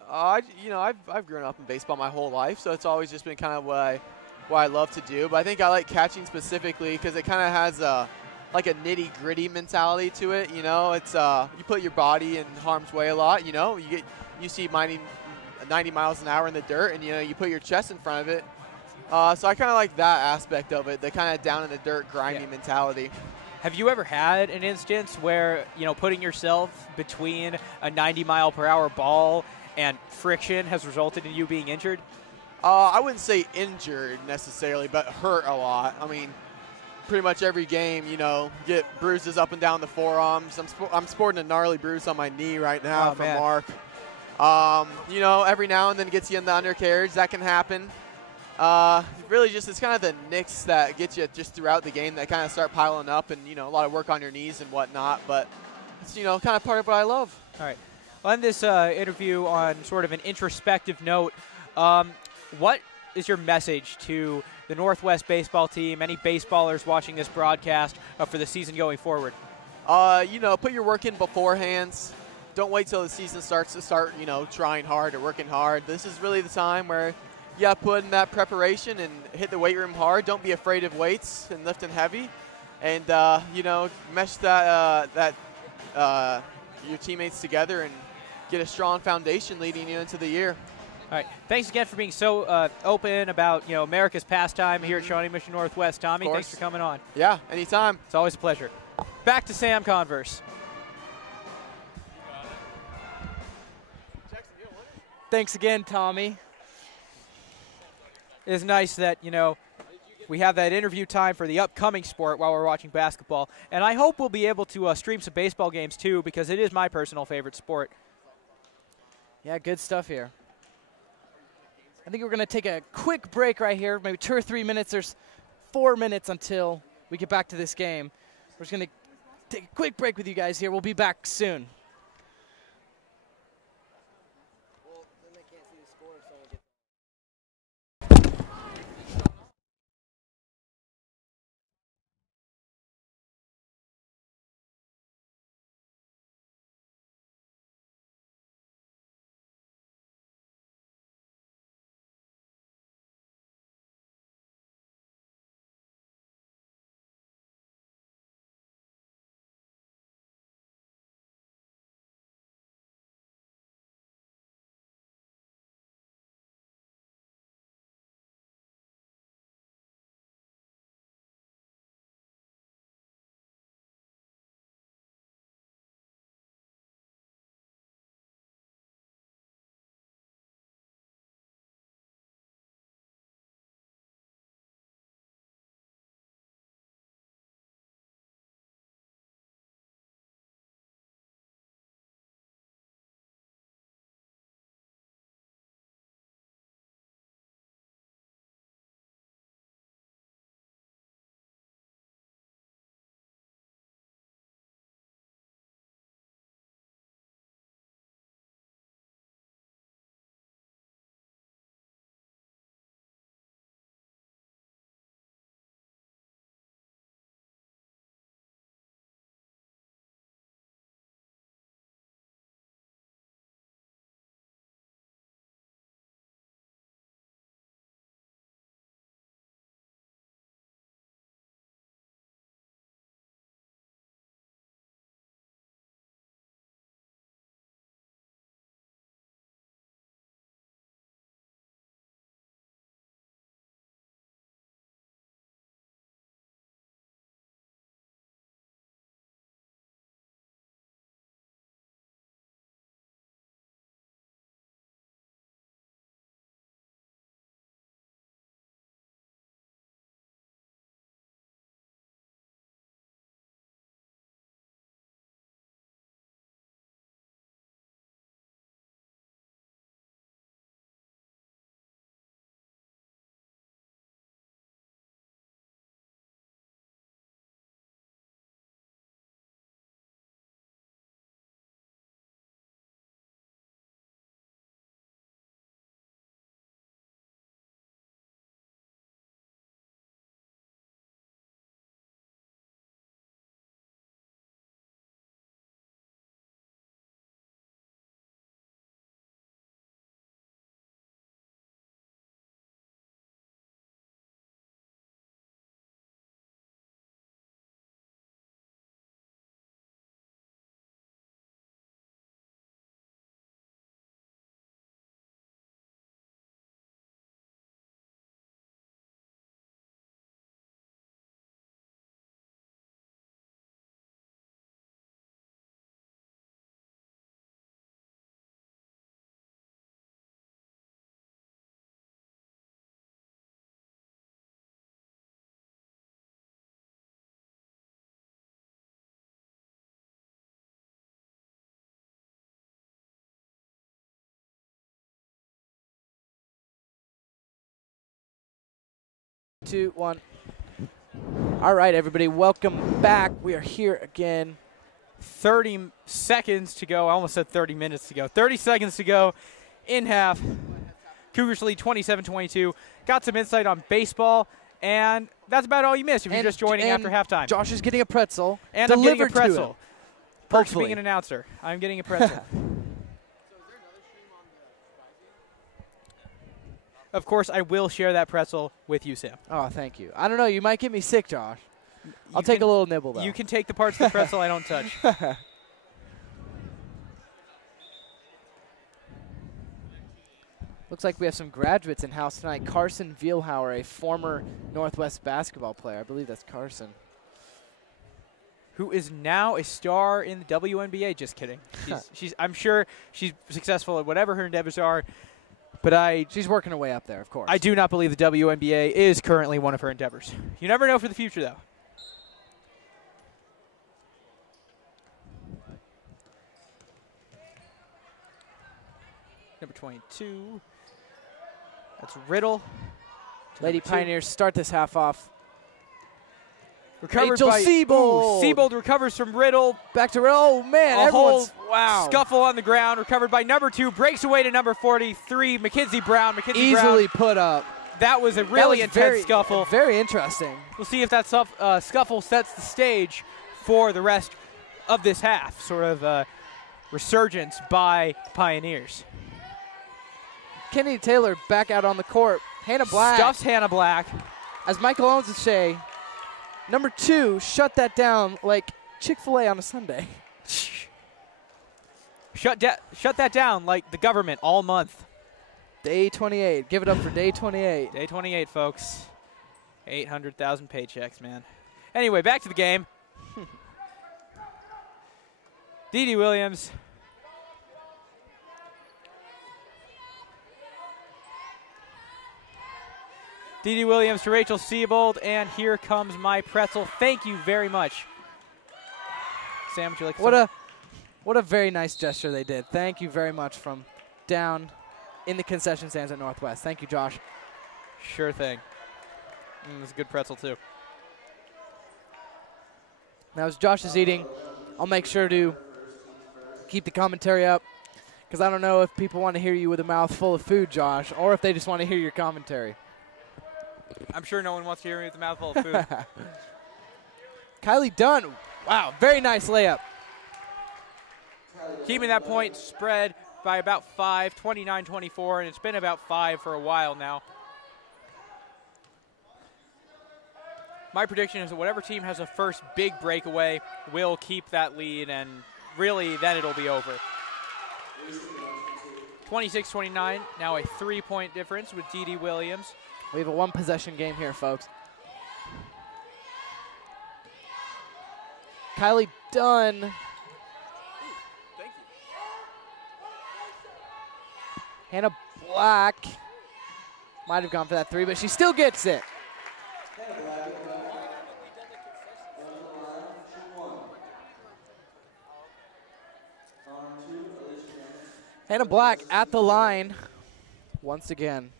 I've grown up in baseball my whole life, so it's always just been kind of what I love to do. But I think I like catching specifically because it kind of has a nitty-gritty mentality to it. It's you put your body in harm's way a lot. You see 90 miles an hour in the dirt, and you put your chest in front of it. So I kind of like that aspect of it, the kind of down in the dirt grinding mentality. Have you ever had an instance where putting yourself between a 90-mile-per-hour ball and friction has resulted in you being injured? I wouldn't say injured necessarily, but hurt a lot. I mean, pretty much every game, get bruises up and down the forearms. I'm sporting a gnarly bruise on my knee right now from Mark. Every now and then gets you in the undercarriage. That can happen. Really just it's kind of the nicks that get you just throughout the game that kind of start piling up and, a lot of work on your knees and whatnot. But it's, kind of part of what I love. All right. We'll end this interview on sort of an introspective note. What is your message to the Northwest baseball team, any baseballers watching this broadcast for the season going forward? Put your work in beforehand. Don't wait till the season starts to start, trying hard or working hard. This is really the time where you got to put in that preparation and hit the weight room hard. Don't be afraid of weights and lifting heavy. And, mesh your teammates together and get a strong foundation leading you into the year. All right. Thanks again for being so open about, America's pastime here at Shawnee Mission Northwest. Tommy, thanks for coming on. Yeah, anytime. It's always a pleasure. Back to Sam Converse. Thanks again, Tommy. It's nice that, we have that interview time for the upcoming sport while we're watching basketball. And I hope we'll be able to stream some baseball games, too, because it is my personal favorite sport. Yeah, good stuff here. I think we're going to take a quick break right here, maybe 2 or 3 minutes. There's 4 minutes until we get back to this game. We're just going to take a quick break with you guys here. We'll be back soon. 2, 1. All right, everybody, welcome back. We are here again. 30 seconds to go. I almost said 30 minutes to go. 30 seconds to go in half. Cougars lead 27-22. Got some insight on baseball, and that's about all you missed if you're just joining after halftime. Josh is getting a pretzel. And I'm getting a delivered to him. pretzel. Perks being an announcer. I'm getting a pretzel. Of course, I will share that pretzel with you, Sam. Oh, thank you. I don't know. You might get me sick, Josh. I'll take a little nibble, though. You can take the parts of the pretzel I don't touch. Looks like we have some graduates in house tonight. Carson Vielhauer, a former Northwest basketball player. I believe that's Carson. Who is now a star in the WNBA. Just kidding. I'm sure she's successful at whatever her endeavors are. But she's working her way up there, of course. I do not believe the WNBA is currently one of her endeavors. You never know for the future, though. Number 22. That's Riddle. Lady Pioneers start this half off. Recovered Rachel by Siebold. Siebold recovers from Riddle. Back to Riddle. Oh, man. A whole wow. scuffle on the ground. Recovered by number 2. Breaks away to number 43. Mackenzie Brown. Easily put up. That was a really intense scuffle. Very interesting. We'll see if that scuffle sets the stage for the rest of this half. Sort of resurgence by Pioneers. Kennedy Taylor back out on the court. Hannah Black. Stuffs Hannah Black. As Michael Owens would say, number 2, shut that down like Chick-fil-A on a Sunday. Shut that down like the government all month. Day 28. Give it up for day 28. Day 28, folks. 800,000 paychecks, man. Anyway, back to the game. Dee Williams. Dee Williams to Rachel Siebold, and here comes my pretzel. Thank you very much. Sam, would you like to What a very nice gesture they did. Thank you very much from down in the concession stands at Northwest. Thank you, Josh. Sure thing. It's a good pretzel, too. Now, as Josh is eating, I'll make sure to keep the commentary up, because I don't know if people want to hear you with a mouth full of food, Josh, or if they just want to hear your commentary. I'm sure no one wants to hear me with a mouthful of food. Kylie Dunn. Wow, very nice layup. Keeping that point spread by about 5, 29-24, and it's been about 5 for a while now. My prediction is that whatever team has a first big breakaway will keep that lead, and really then it'll be over. 26-29, now a 3-point difference with Dee Williams. We have a one-possession game here, folks. Kylie Dunn. Thank you. Hannah Black might have gone for that 3, but she still gets it. Hannah Black at the line once again.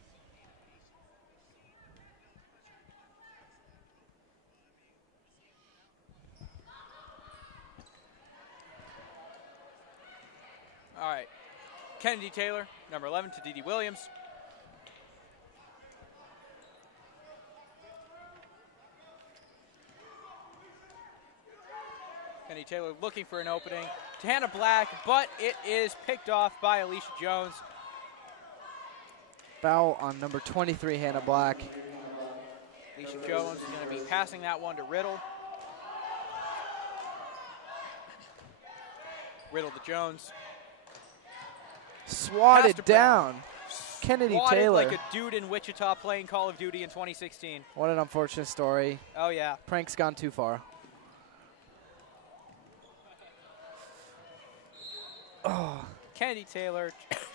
All right. Kennedy Taylor, number 11 to Dee Williams. Kennedy Taylor looking for an opening to Hannah Black, but it is picked off by Alicia Jones. Foul on number 23, Hannah Black. Alicia Jones is going to be passing that one to Riddle. Riddle to Jones. Swatted down. Kennedy Swatted Taylor. like a dude in Wichita playing Call of Duty in 2016. What an unfortunate story. Oh, yeah. Prank's gone too far. Oh. Kennedy Taylor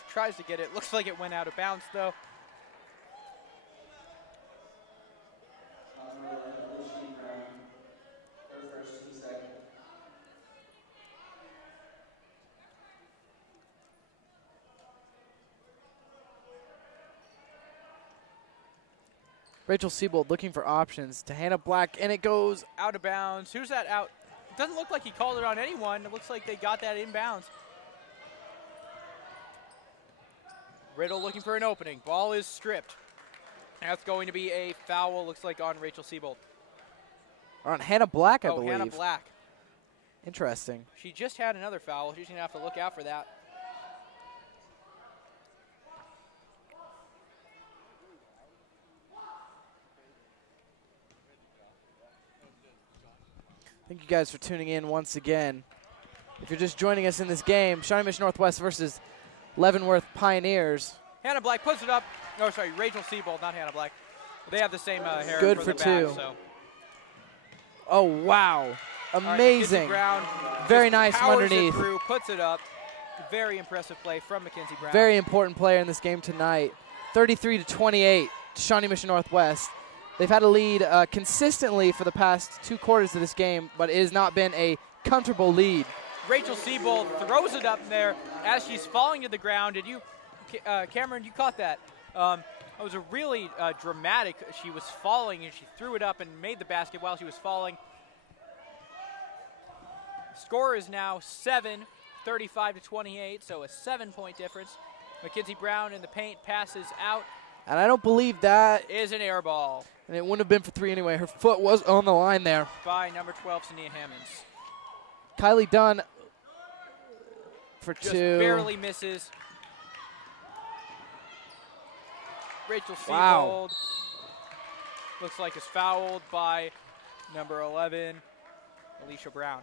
tries to get it. Looks like it went out of bounds, though. Rachel Siebold looking for options to Hannah Black, and it goes out of bounds. Who's that out? It doesn't look like he called it on anyone. It looks like they got that inbounds. Riddle looking for an opening. Ball is stripped. That's going to be a foul, looks like, on Rachel Siebold. Or on Hannah Black, I believe. Oh, Hannah Black. Interesting. She just had another foul. She's going to have to look out for that. Thank you guys for tuning in once again. If you're just joining us in this game, Shawnee Mission Northwest versus Leavenworth Pioneers. Hannah Black puts it up. Oh, sorry, Rachel Siebold, not Hannah Black. They have the same hair. Good for the two. back, so. Oh, wow. Amazing. Right, Brown very nice from powers underneath. It through, puts it up. Very impressive play from Mackenzie Brown. Very important player in this game tonight. 33-28, Shawnee Mission Northwest. They've had a lead consistently for the past 2 quarters of this game, but it has not been a comfortable lead. Rachel Siebold throws it up there as she's falling to the ground. Did you, Cameron, you caught that? It was a really dramatic. She was falling, and she threw it up and made the basket while she was falling. Score is now 7, 35-28, so a 7-point difference. Mackenzie Brown in the paint passes out. And I don't believe that is an air ball. And it wouldn't have been for 3 anyway. Her foot was on the line there. By number 12, Sania Hammonds. Kylie Dunn for Just 2. Barely misses. Rachel Siebold wow. Looks like is fouled by number 11, Alicia Brown.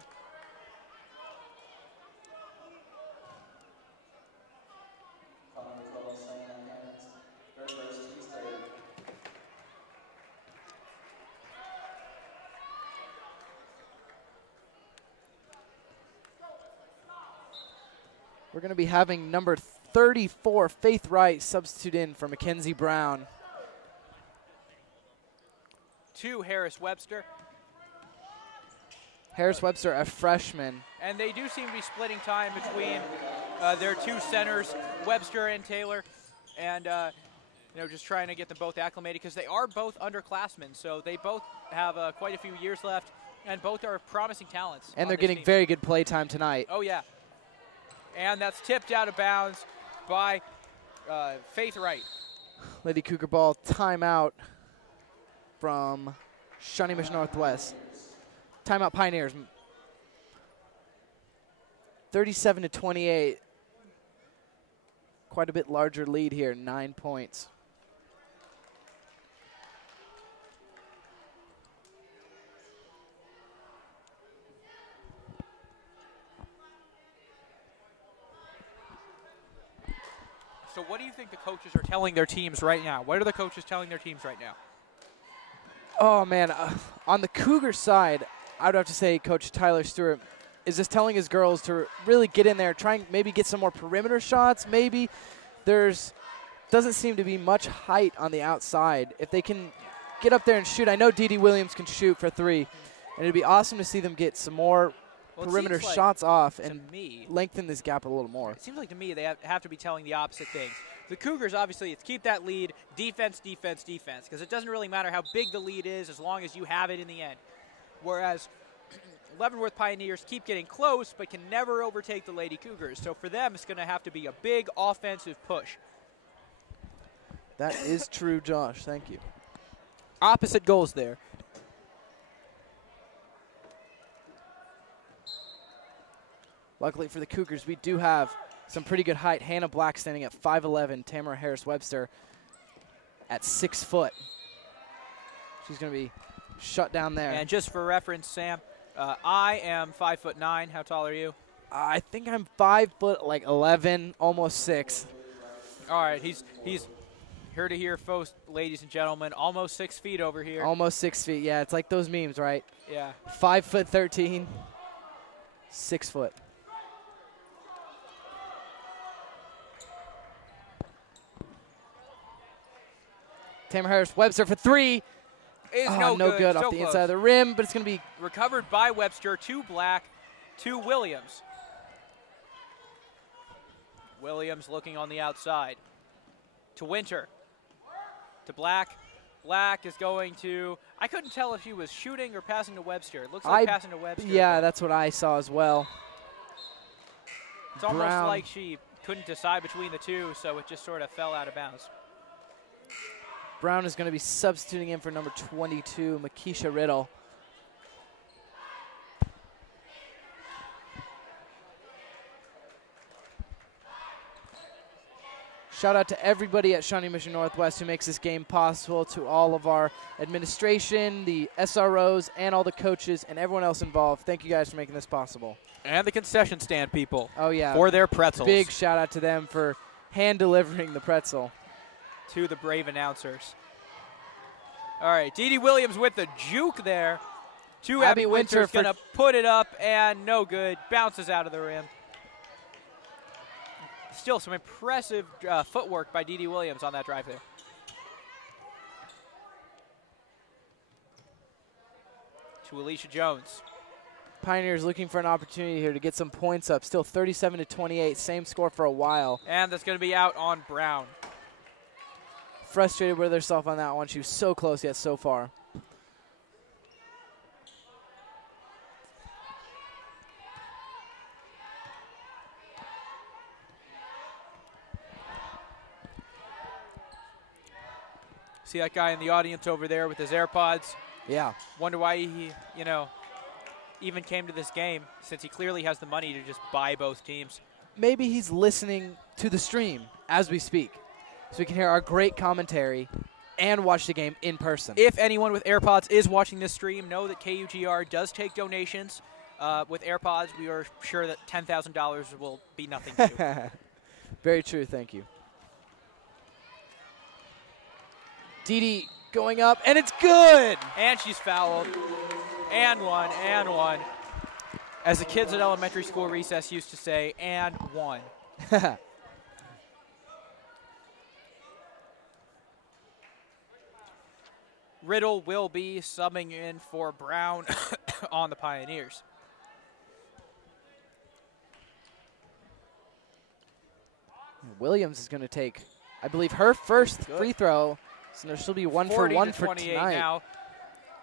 We're going to be having number 34, Faith Wright, substitute in for Mackenzie Brown. 2, Harris Webster. Harris Webster, a freshman. And they do seem to be splitting time between their 2 centers, Webster and Taylor, and just trying to get them both acclimated because they are both underclassmen, so they both have quite a few years left, and both are promising talents. And they're getting very good play time tonight. Oh, yeah. And that's tipped out of bounds by Faith Wright. Lady Cougar ball timeout from Shawnee Mission Northwest. Timeout Pioneers. 37-28. Quite a bit larger lead here, 9 points. So what do you think the coaches are telling their teams right now? What are the coaches telling their teams right now? Oh, man. On the Cougar side, I would have to say Coach Tyler Stewart is just telling his girls to really get in there, try and maybe get some more perimeter shots. Maybe doesn't seem to be much height on the outside. If they can get up there and shoot, I know Dee Dee Williams can shoot for 3, and it'd be awesome to see them get some more perimeter shots off and lengthen this gap a little more. It seems like to me they have to be telling the opposite things. The Cougars, obviously, it's keep that lead, defense, defense, defense, because it doesn't really matter how big the lead is as long as you have it in the end. Whereas Leavenworth Pioneers keep getting close but can never overtake the Lady Cougars. So for them, it's going to have to be a big offensive push. That is true, Josh. Thank you. Opposite goals there. Luckily for the Cougars, we do have some pretty good height. Hannah Black standing at 5'11", Tamara Harris-Webster at 6 foot. She's going to be shut down there. And just for reference, Sam, I am 5'9". How tall are you? I think I'm 5'11", almost 6. All right, he's here to hear, folks, ladies and gentlemen, almost 6 feet over here. Almost 6 feet. Yeah, it's like those memes, right? Yeah. 5'13", 6 foot. Tamara Harris-Webster for 3. Is no good off the inside of the rim, but it's going to be recovered by Webster to Black to Williams. Williams looking on the outside to Winter, to Black, Black is going to, I couldn't tell if she was shooting or passing to Webster. It looks like passing to Webster. Yeah, that's what I saw as well. It's almost like she couldn't decide between the two, so it just sort of fell out of bounds. Brown is going to be substituting in for number 22, Makisha Riddle. Shout out to everybody at Shawnee Mission Northwest who makes this game possible, to all of our administration, the SROs, and all the coaches, and everyone else involved. Thank you guys for making this possible. And the concession stand people. Oh, yeah. For their pretzels. Big shout out to them for hand-delivering the pretzel. To the brave announcers. All right, Dee Dee Williams with the juke there. To Abby Winter's going to put it up, and no good. Bounces out of the rim. Still some impressive footwork by Dee Dee Williams on that drive there. To Alicia Jones. Pioneers looking for an opportunity here to get some points up. Still 37-28, same score for a while. And that's going to be out on Brown. Frustrated with herself on that one. She was so close yet so far. See that guy in the audience over there with his AirPods? Yeah. Wonder why he, even came to this game, since he clearly has the money to just buy both teams. Maybe he's listening to the stream as we speak, so we can hear our great commentary and watch the game in person. If anyone with AirPods is watching this stream, know that KUGR does take donations. With AirPods, we are sure that $10,000 will be nothing to. Very true, thank you. Dee Dee going up, and it's good! And she's fouled. And one, and one. As the kids at elementary school recess used to say, and one. Riddle will be subbing in for Brown on the Pioneers. Williams is going to take, I believe, her first free throw. So she'll be 1 for 1 for tonight. Now.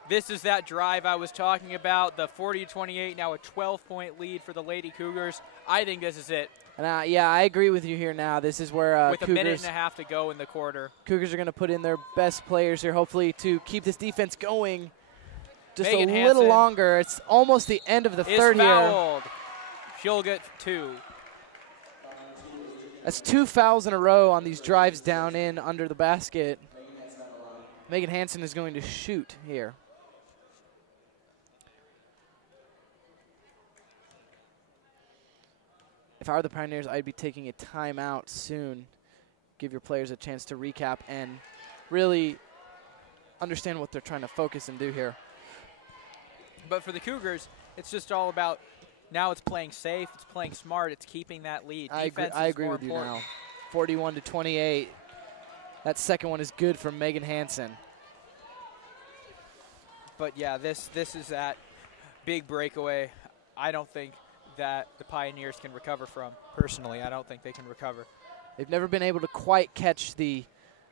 This is that drive I was talking about, the 40-28, now a 12-point lead for the Lady Cougars. I think this is it. And yeah, I agree with you here now. This is where with a minute and a half to go in the quarter. Cougars are going to put in their best players here, hopefully, to keep this defense going just Megan a little longer. It's almost the end of the third fouled. here. She'll get 2. That's 2 fouls in a row on these drives down in under the basket. Megan Hansen is going to shoot here. If I were the Pioneers, I'd be taking a timeout soon. Give your players a chance to recap and really understand what they're trying to focus and do here. But for the Cougars, it's just all about now it's playing safe, it's playing smart, it's keeping that lead. I agree with you now. 41-28. That second one is good for Megan Hansen. But yeah, this is that big breakaway. I don't think that the Pioneers can recover from. Personally, I don't think they can recover. They've never been able to quite catch the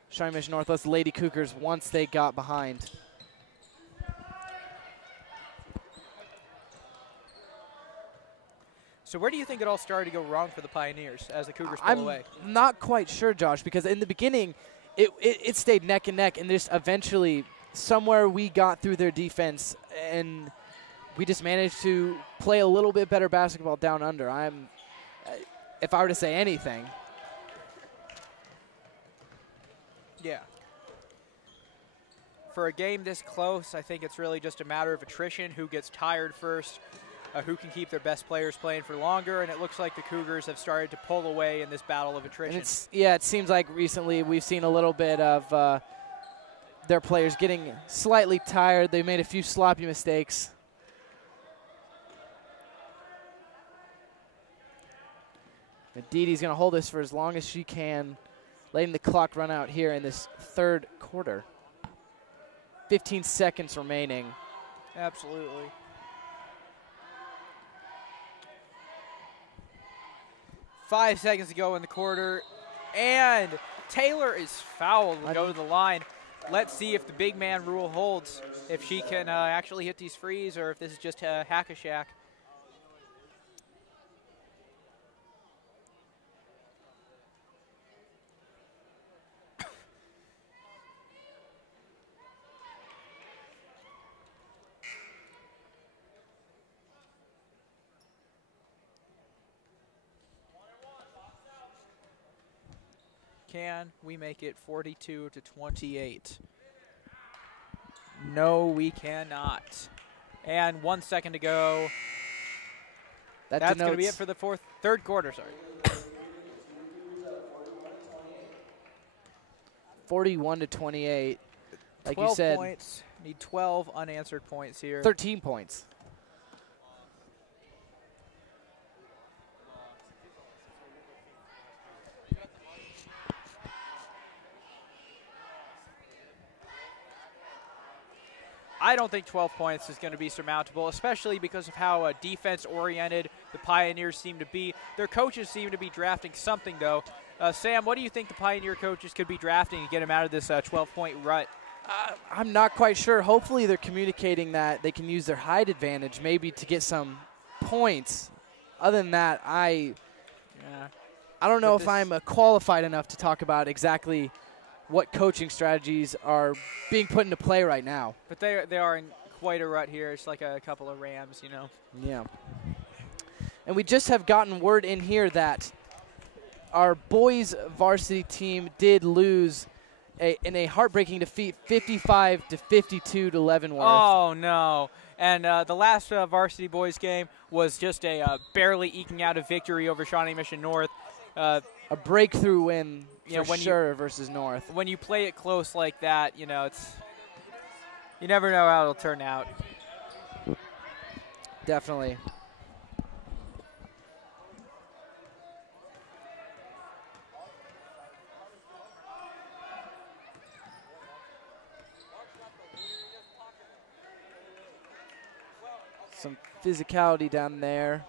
Shawnee Mission Northwest Lady Cougars once they got behind. So where do you think it all started to go wrong for the Pioneers as the Cougars pull away? I'm not quite sure, Josh, because in the beginning, it stayed neck and neck, and just eventually somewhere we got through their defense, and we just managed to play a little bit better basketball down under. If I were to say anything. Yeah. For a game this close, I think it's really just a matter of attrition, who gets tired first, who can keep their best players playing for longer, and it looks like the Cougars have started to pull away in this battle of attrition. It seems like recently we've seen a little bit of their players getting slightly tired. They made a few sloppy mistakes. Dee Dee's going to hold this for as long as she can, letting the clock run out here in this third quarter. 15 seconds remaining. Absolutely. Five seconds to go in the quarter, and Taylor is fouled. Will go to the line. let's see if the big man rule holds, if she can actually hit these frees or if this is just a hack-a-shack. Can we make it 42-28? No, we cannot. And 1 second to go. That's going to be it for the third quarter, sorry. 41-28. Like 12 you said, points. Need 12 unanswered points here. 13 points. I don't think 12 points is going to be surmountable, especially because of how defense-oriented the Pioneers seem to be. Their coaches seem to be drafting something, though. Sam, what do you think the Pioneer coaches could be drafting to get them out of this 12-point rut? I'm not quite sure. Hopefully they're communicating that they can use their height advantage maybe to get some points. Other than that, I don't know if I'm qualified enough to talk about exactly what coaching strategies are being put into play right now. But they are in quite a rut here. It's like a couple of Rams, you know. Yeah. And we just have gotten word in here that our boys varsity team did lose in a heartbreaking defeat, 55-52 to Leavenworth. Oh, no. And the last varsity boys game was just a barely eking out a victory over Shawnee Mission North. A breakthrough win for sure versus North. When you play it close like that, you know, you never know how it'll turn out. Definitely. Some physicality down there.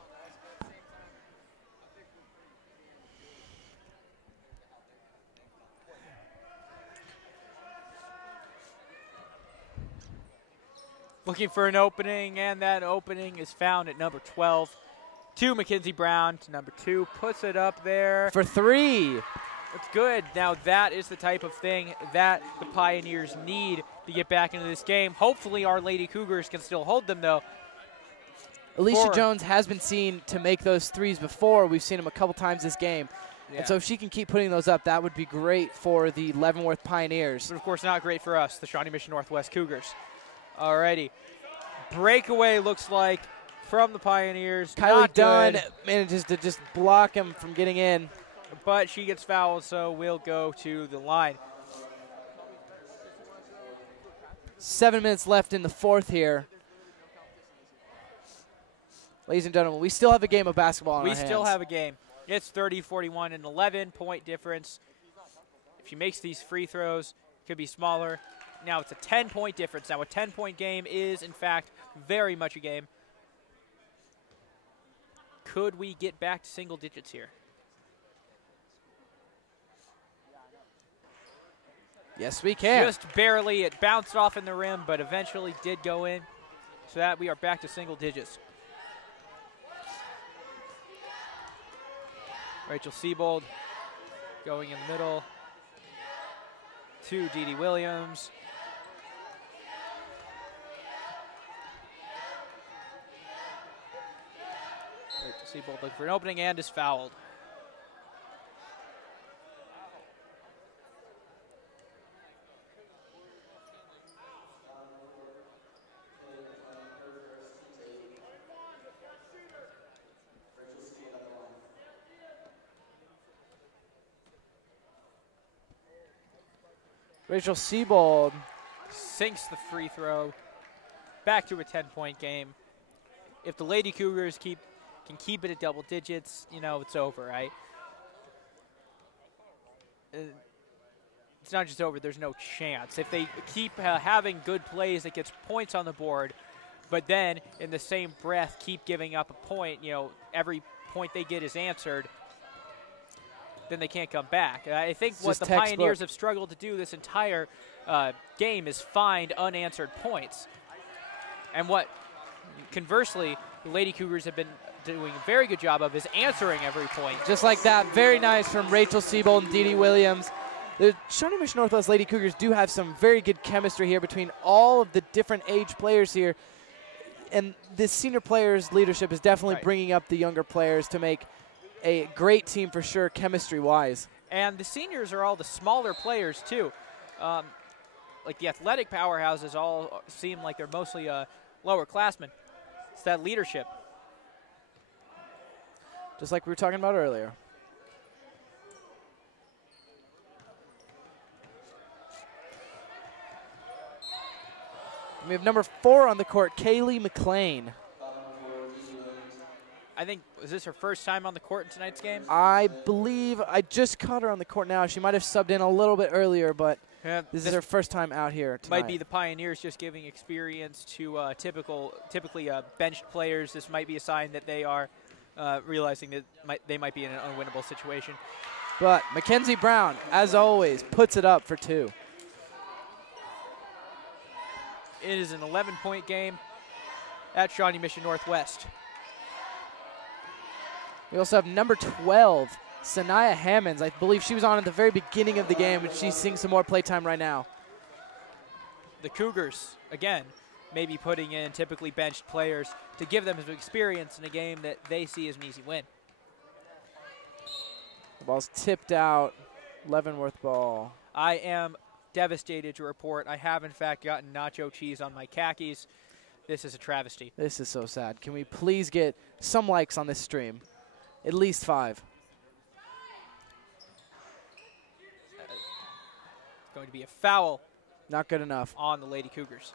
Looking for an opening, and that opening is found at number 12. To Mackenzie Brown, to number 2, puts it up there. For 3. It's good. Now that is the type of thing that the Pioneers need to get back into this game. Hopefully our Lady Cougars can still hold them, though. Alicia Jones has been seen to make those threes before. We've seen him a couple times this game. Yeah. And so if she can keep putting those up, that would be great for the Leavenworth Pioneers. But, of course, not great for us, the Shawnee Mission Northwest Cougars. Alrighty. Breakaway looks like from the Pioneers. Kylie Dunn manages to just block him from getting in. But she gets fouled, so we'll go to the line. 7 minutes left in the fourth here. Ladies and gentlemen, we still have a game of basketball on our hands. We still have a game. It's 30-41, an 11-point difference. If she makes these free throws, it could be smaller. Now it's a 10-point difference. Now a 10-point game is, in fact, very much a game. Could we get back to single digits here? Yes, we can. Just barely. It bounced off in the rim, but eventually did go in. So that we are back to single digits. Rachel Siebold going in the middle to Dee Dee Williams. Rachel Siebold looking for an opening and is fouled. Rachel Siebold sinks the free throw. Back to a 10-point game. If the Lady Cougars can keep it at double digits, you know, it's over, right? It's not just over, there's no chance. If they keep having good plays that gets points on the board, but then in the same breath keep giving up a point, you know, every point they get is answered, then they can't come back. I think It's what just the textbook. Pioneers have struggled to do this entire game is find unanswered points. And what, conversely, the Lady Cougars have been doing a very good job of is answering every point. Just like that, very nice from Rachel Siebold and Dee Dee Williams. The Shawnee Mission Northwest Lady Cougars do have some very good chemistry here between all of the different age players here. And this senior players' leadership is definitely bringing up the younger players to make a great team for sure, chemistry-wise. And the seniors are all the smaller players, too. Like the athletic powerhouses all seem like they're mostly lower classmen. It's that leadership. Just like we were talking about earlier. We have number 4 on the court, Kaylee McLean. I think, is this her first time on the court in tonight's game? I believe I just caught her on the court now. She might have subbed in a little bit earlier, but this is her first time out here tonight. Might be the Pioneers just giving experience to typically benched players. This might be a sign that they are realizing that they might be in an unwinnable situation. But Mackenzie Brown, as always, puts it up for 2. It is an 11-point game at Shawnee Mission Northwest. We also have number 12, Sanaya Hammonds. I believe she was on at the very beginning of the game, but she's seeing some more playtime right now. The Cougars, again, maybe putting in typically benched players to give them some experience in a game that they see as an easy win. The ball's tipped out. Leavenworth ball. I am devastated to report I have, in fact, gotten nacho cheese on my khakis. This is a travesty. This is so sad. Can we please get some likes on this stream? At least 5. It's going to be a foul. Not good enough. On the Lady Cougars.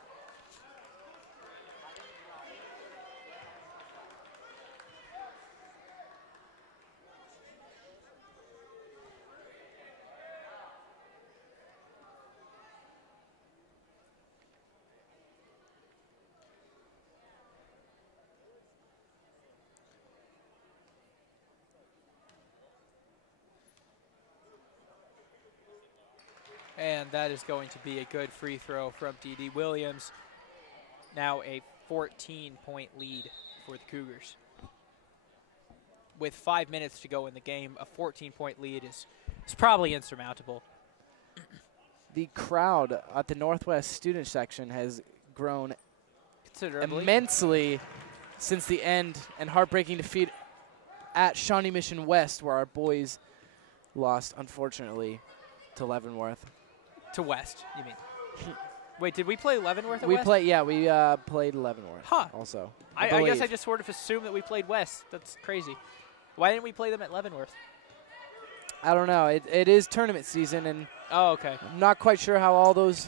And that is going to be a good free throw from Dee Dee Williams. Now a 14-point lead for the Cougars. With 5 minutes to go in the game, a 14-point lead is probably insurmountable. The crowd at the Northwest student section has grown considerably, immensely since the end and heartbreaking defeat at Shawnee Mission West, where our boys lost, unfortunately, to Leavenworth. To West, you mean? Wait, did we play Leavenworth at we West? We played Leavenworth. Huh. Also, I guess I just sort of assumed that we played West. That's crazy. Why didn't we play them at Leavenworth? I don't know. It is tournament season, and oh, okay. I'm not quite sure how all those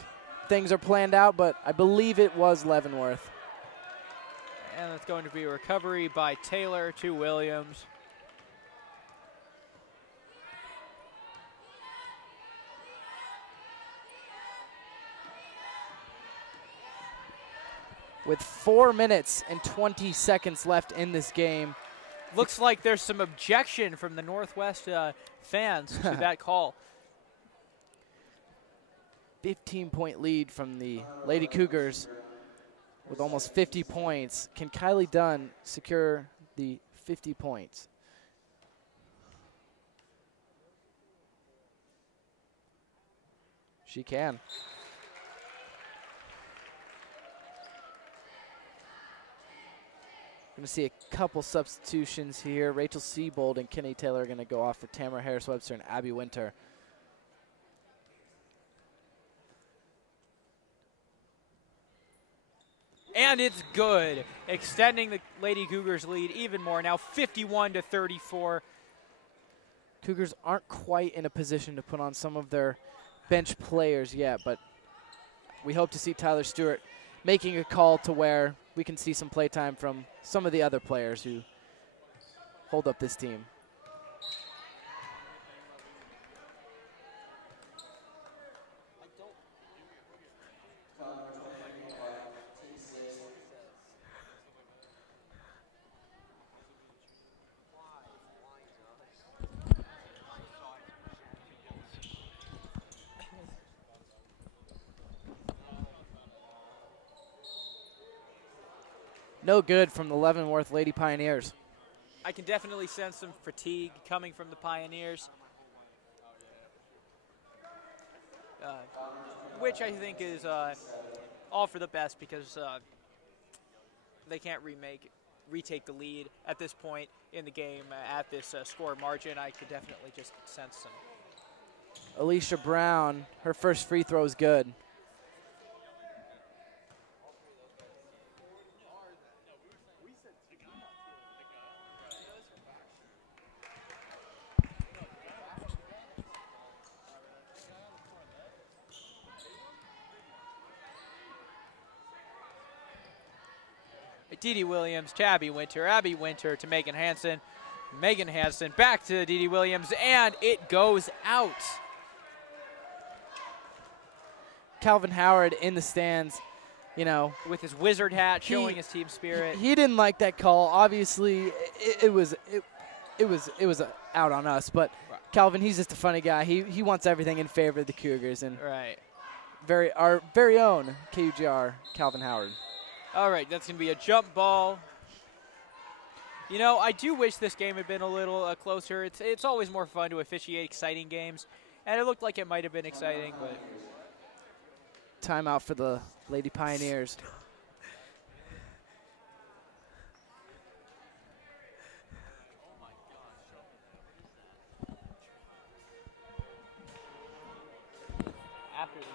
things are planned out, but I believe it was Leavenworth. And it's going to be a recovery by Taylor to Williams. With 4 minutes and 20 seconds left in this game. Looks like there's some objection from the Northwest fans to that call. 15-point lead from the Lady Cougars with almost 50 points. Can Kylie Dunn secure the 50 points? She can. Going to see a couple substitutions here. Rachel Siebold and Kenny Taylor are going to go off for Tamara Harris-Webster and Abby Winter. And it's good, extending the Lady Cougars lead even more. Now 51-34. Cougars aren't quite in a position to put on some of their bench players yet, but we hope to see Tyler Stewart making a call to where we can see some playtime from some of the other players who hold up this team. no good from the Leavenworth Lady Pioneers. I can definitely sense some fatigue coming from the Pioneers, which I think is all for the best because they can't retake the lead at this point in the game at this score margin. I could definitely just sense some. Alicia Brown, her first free throw is good. Dee Dee Williams to Abby Winter to Megan Hansen. Megan Hansen back to Dee Dee Williams, and it goes out. Calvin Howard in the stands, you know, with his wizard hat, showing his team spirit. He didn't like that call. Obviously, it was out on us. But right. Calvin, he's just a funny guy. He wants everything in favor of the Cougars, and right. Our very own KUGR, Calvin Howard. All right, that's going to be a jump ball. You know, I do wish this game had been a little closer. It's always more fun to officiate exciting games, and it looked like it might have been exciting, but. Timeout for the Lady Pioneers. After the game.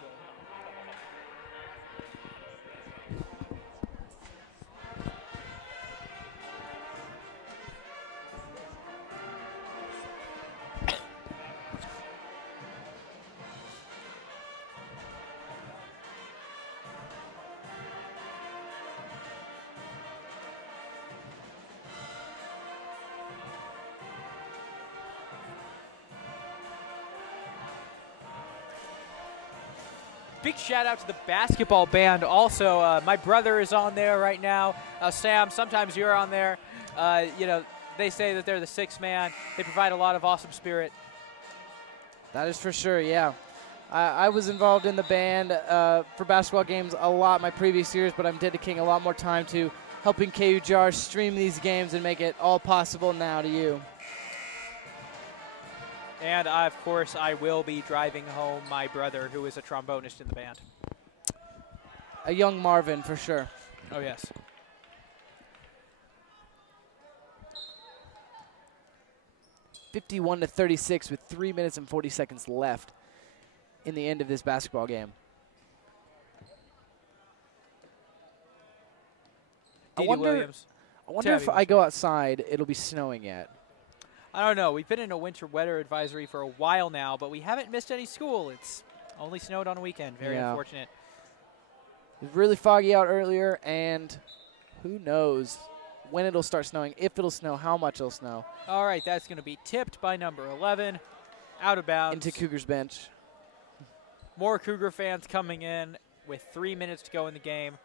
Big shout out to the basketball band also. My brother is on there right now. Sam, sometimes you're on there. You know, they say that they're the sixth man. They provide a lot of awesome spirit. That is for sure, yeah. I was involved in the band for basketball games a lot my previous years, but I'm dedicating a lot more time to helping KUGR stream these games and make it all possible now to you. And, of course, I will be driving home my brother, who is a trombonist in the band. A young Marvin, for sure. Oh, yes. (51-36) with 3 minutes and 40 seconds left in the end of this basketball game. I wonder if I go outside, it'll be snowing yet. I don't know. We've been in a winter weather advisory for a while now, but we haven't missed any school. It's only snowed on a weekend. Very unfortunate. It was really foggy out earlier, and who knows when it'll start snowing, if it'll snow, how much it'll snow. All right, that's going to be tipped by number 11, out of bounds. Into Cougars bench. More Cougar fans coming in with 3 minutes to go in the game.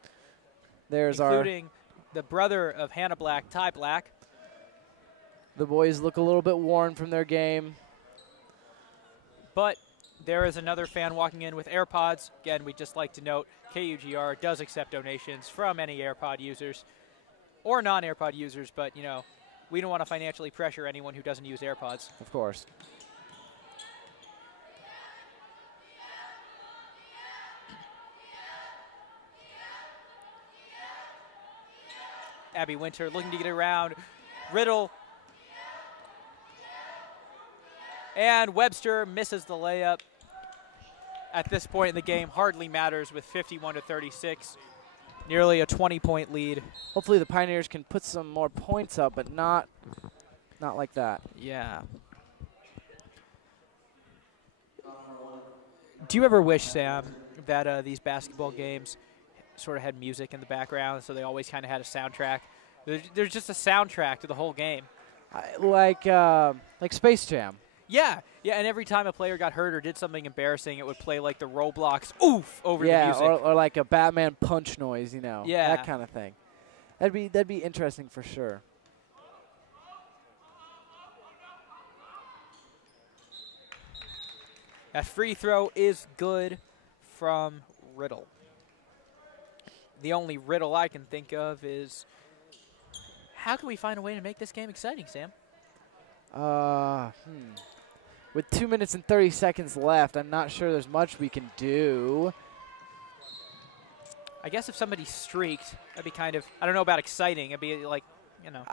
Including the brother of Hannah Black, Ty Black. The boys look a little bit worn from their game. But there is another fan walking in with AirPods. Again, we'd just like to note KUGR does accept donations from any AirPod users or non-AirPod users, but, you know, we don't want to financially pressure anyone who doesn't use AirPods. Of course. Abby Winter looking to get around Riddle. And Webster misses the layup. At this point in the game, hardly matters with 51-36. Nearly a 20-point lead. Hopefully the Pioneers can put some more points up, but not like that. Yeah. Do you ever wish, Sam, that these basketball games sort of had music in the background, so they always kind of had a soundtrack? There's just a soundtrack to the whole game. Like Space Jam. Yeah, and every time a player got hurt or did something embarrassing, it would play like the Roblox oof over the music. Or like a Batman punch noise, you know. Yeah. That kind of thing. That'd be interesting for sure. That free throw is good from Riddle. The only Riddle I can think of is how can we find a way to make this game exciting, Sam? With 2 minutes and 30 seconds left, I'm not sure there's much we can do. I guess if somebody streaked, that'd be kind of, I don't know about exciting. It'd be like, you know.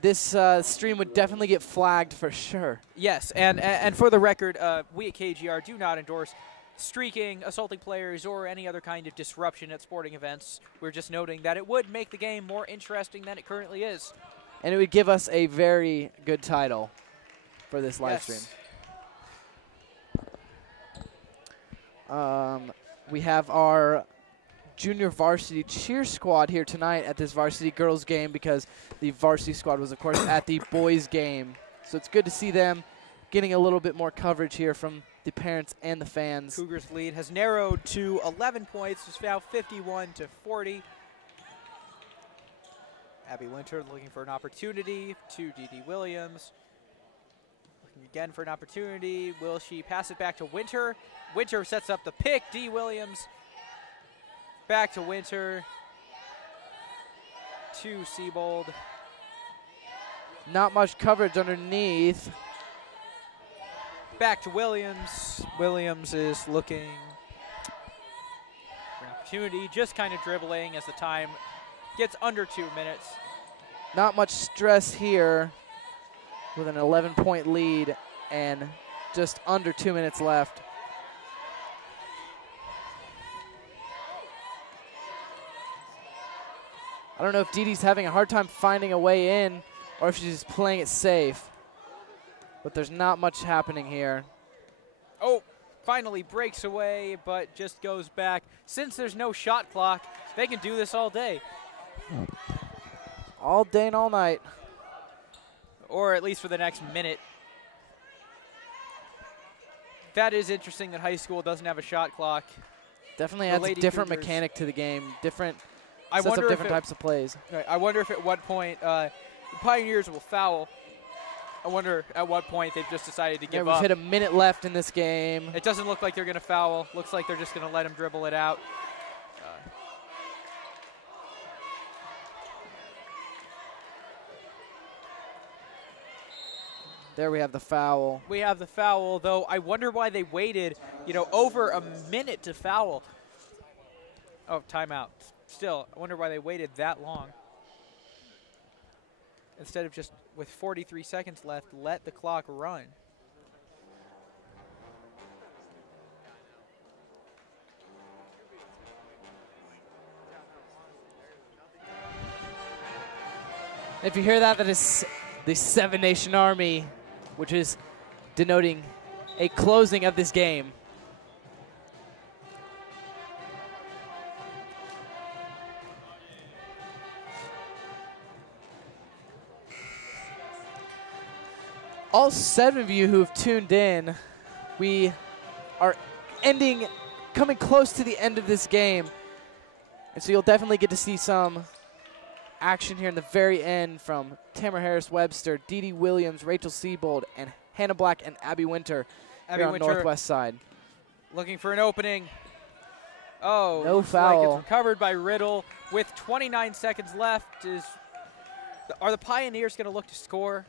This stream would definitely get flagged for sure. Yes, and for the record, we at KUGR do not endorse streaking, assaulting players, or any other kind of disruption at sporting events. We're just noting that it would make the game more interesting than it currently is. And it would give us a very good title for this live stream. We have our junior varsity cheer squad here tonight at this varsity girls game because the varsity squad was, of course, at the boys game. So it's good to see them getting a little bit more coverage here from the parents and the fans. Cougars' lead has narrowed to 11 points. It's now 51-40. Abby Winter looking for an opportunity to D.D. Williams. Looking again for an opportunity. Will she pass it back to Winter? Winter sets up the pick. D. Williams back to Winter. To Siebold. Not much coverage underneath. Back to Williams. Williams is looking for an opportunity, just kind of dribbling as the time gets under 2 minutes. Not much stress here with an 11-point lead and just under 2 minutes left. I don't know if Didi's having a hard time finding a way in or if she's just playing it safe. But there's not much happening here. Oh, finally breaks away, but just goes back. Since there's no shot clock, they can do this all day. All day and all night. Or at least for the next minute. That is interesting that high school doesn't have a shot clock. Definitely adds a different mechanic to the game. Different types of plays. Right, I wonder if at what point the Pioneers will foul. I wonder at what point they've just decided to give up. We've hit a minute left in this game. It doesn't look like they're going to foul. Looks like they're just going to let him dribble it out. There we have the foul. We have the foul, though I wonder why they waited, over a minute to foul. Oh, timeout. Still, I wonder why they waited that long. Instead of just, with 43 seconds left, let the clock run. If you hear that, that is the Seven Nation Army, which is denoting a closing of this game. All 7 of you who have tuned in, we are coming close to the end of this game. And so you'll definitely get to see some action here in the very end from Tamara Harris-Webster, Dee Williams, Rachel Siebold, and Hannah Black and Abby Winter here on the northwest side. Looking for an opening. Oh, no foul. Like it's recovered by Riddle with 29 seconds left. Are the Pioneers going to look to score?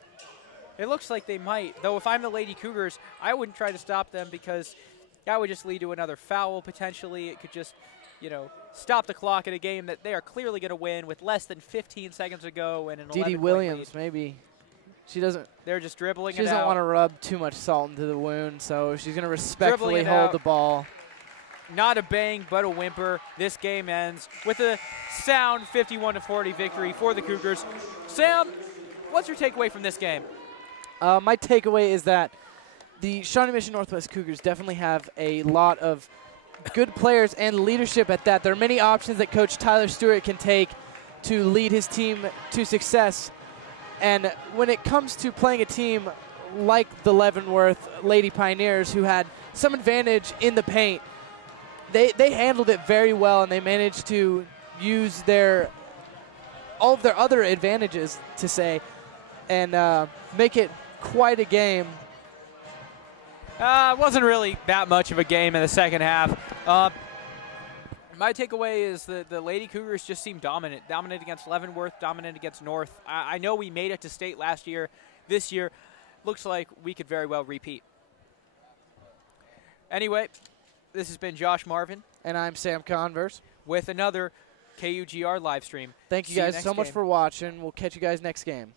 It looks like they might, though if I'm the Lady Cougars, I wouldn't try to stop them because that would just lead to another foul potentially. It could just, stop the clock in a game that they are clearly going to win with less than 15 seconds to go and an 11-point Dee Williams, lead. Maybe. She doesn't. They're just dribbling it out. She doesn't want to rub too much salt into the wound, so she's going to respectfully hold the ball. Not a bang, but a whimper. This game ends with a sound 51-40 victory for the Cougars. Sam, what's your takeaway from this game? My takeaway is that the Shawnee Mission Northwest Cougars definitely have a lot of good players and leadership at that. There are many options that Coach Tyler Stewart can take to lead his team to success. And when it comes to playing a team like the Leavenworth Lady Pioneers, who had some advantage in the paint, they handled it very well, and they managed to use all of their other advantages, to say, and make it quite a game. It wasn't really that much of a game in the second half. My takeaway is that the Lady Cougars just seem dominant. Dominant against Leavenworth, dominant against North. I know we made it to state last year. This year, looks like we could very well repeat. Anyway, this has been Josh Marvin. And I'm Sam Converse. With another KUGR live stream. Thank you guys so much for watching. We'll catch you guys next game.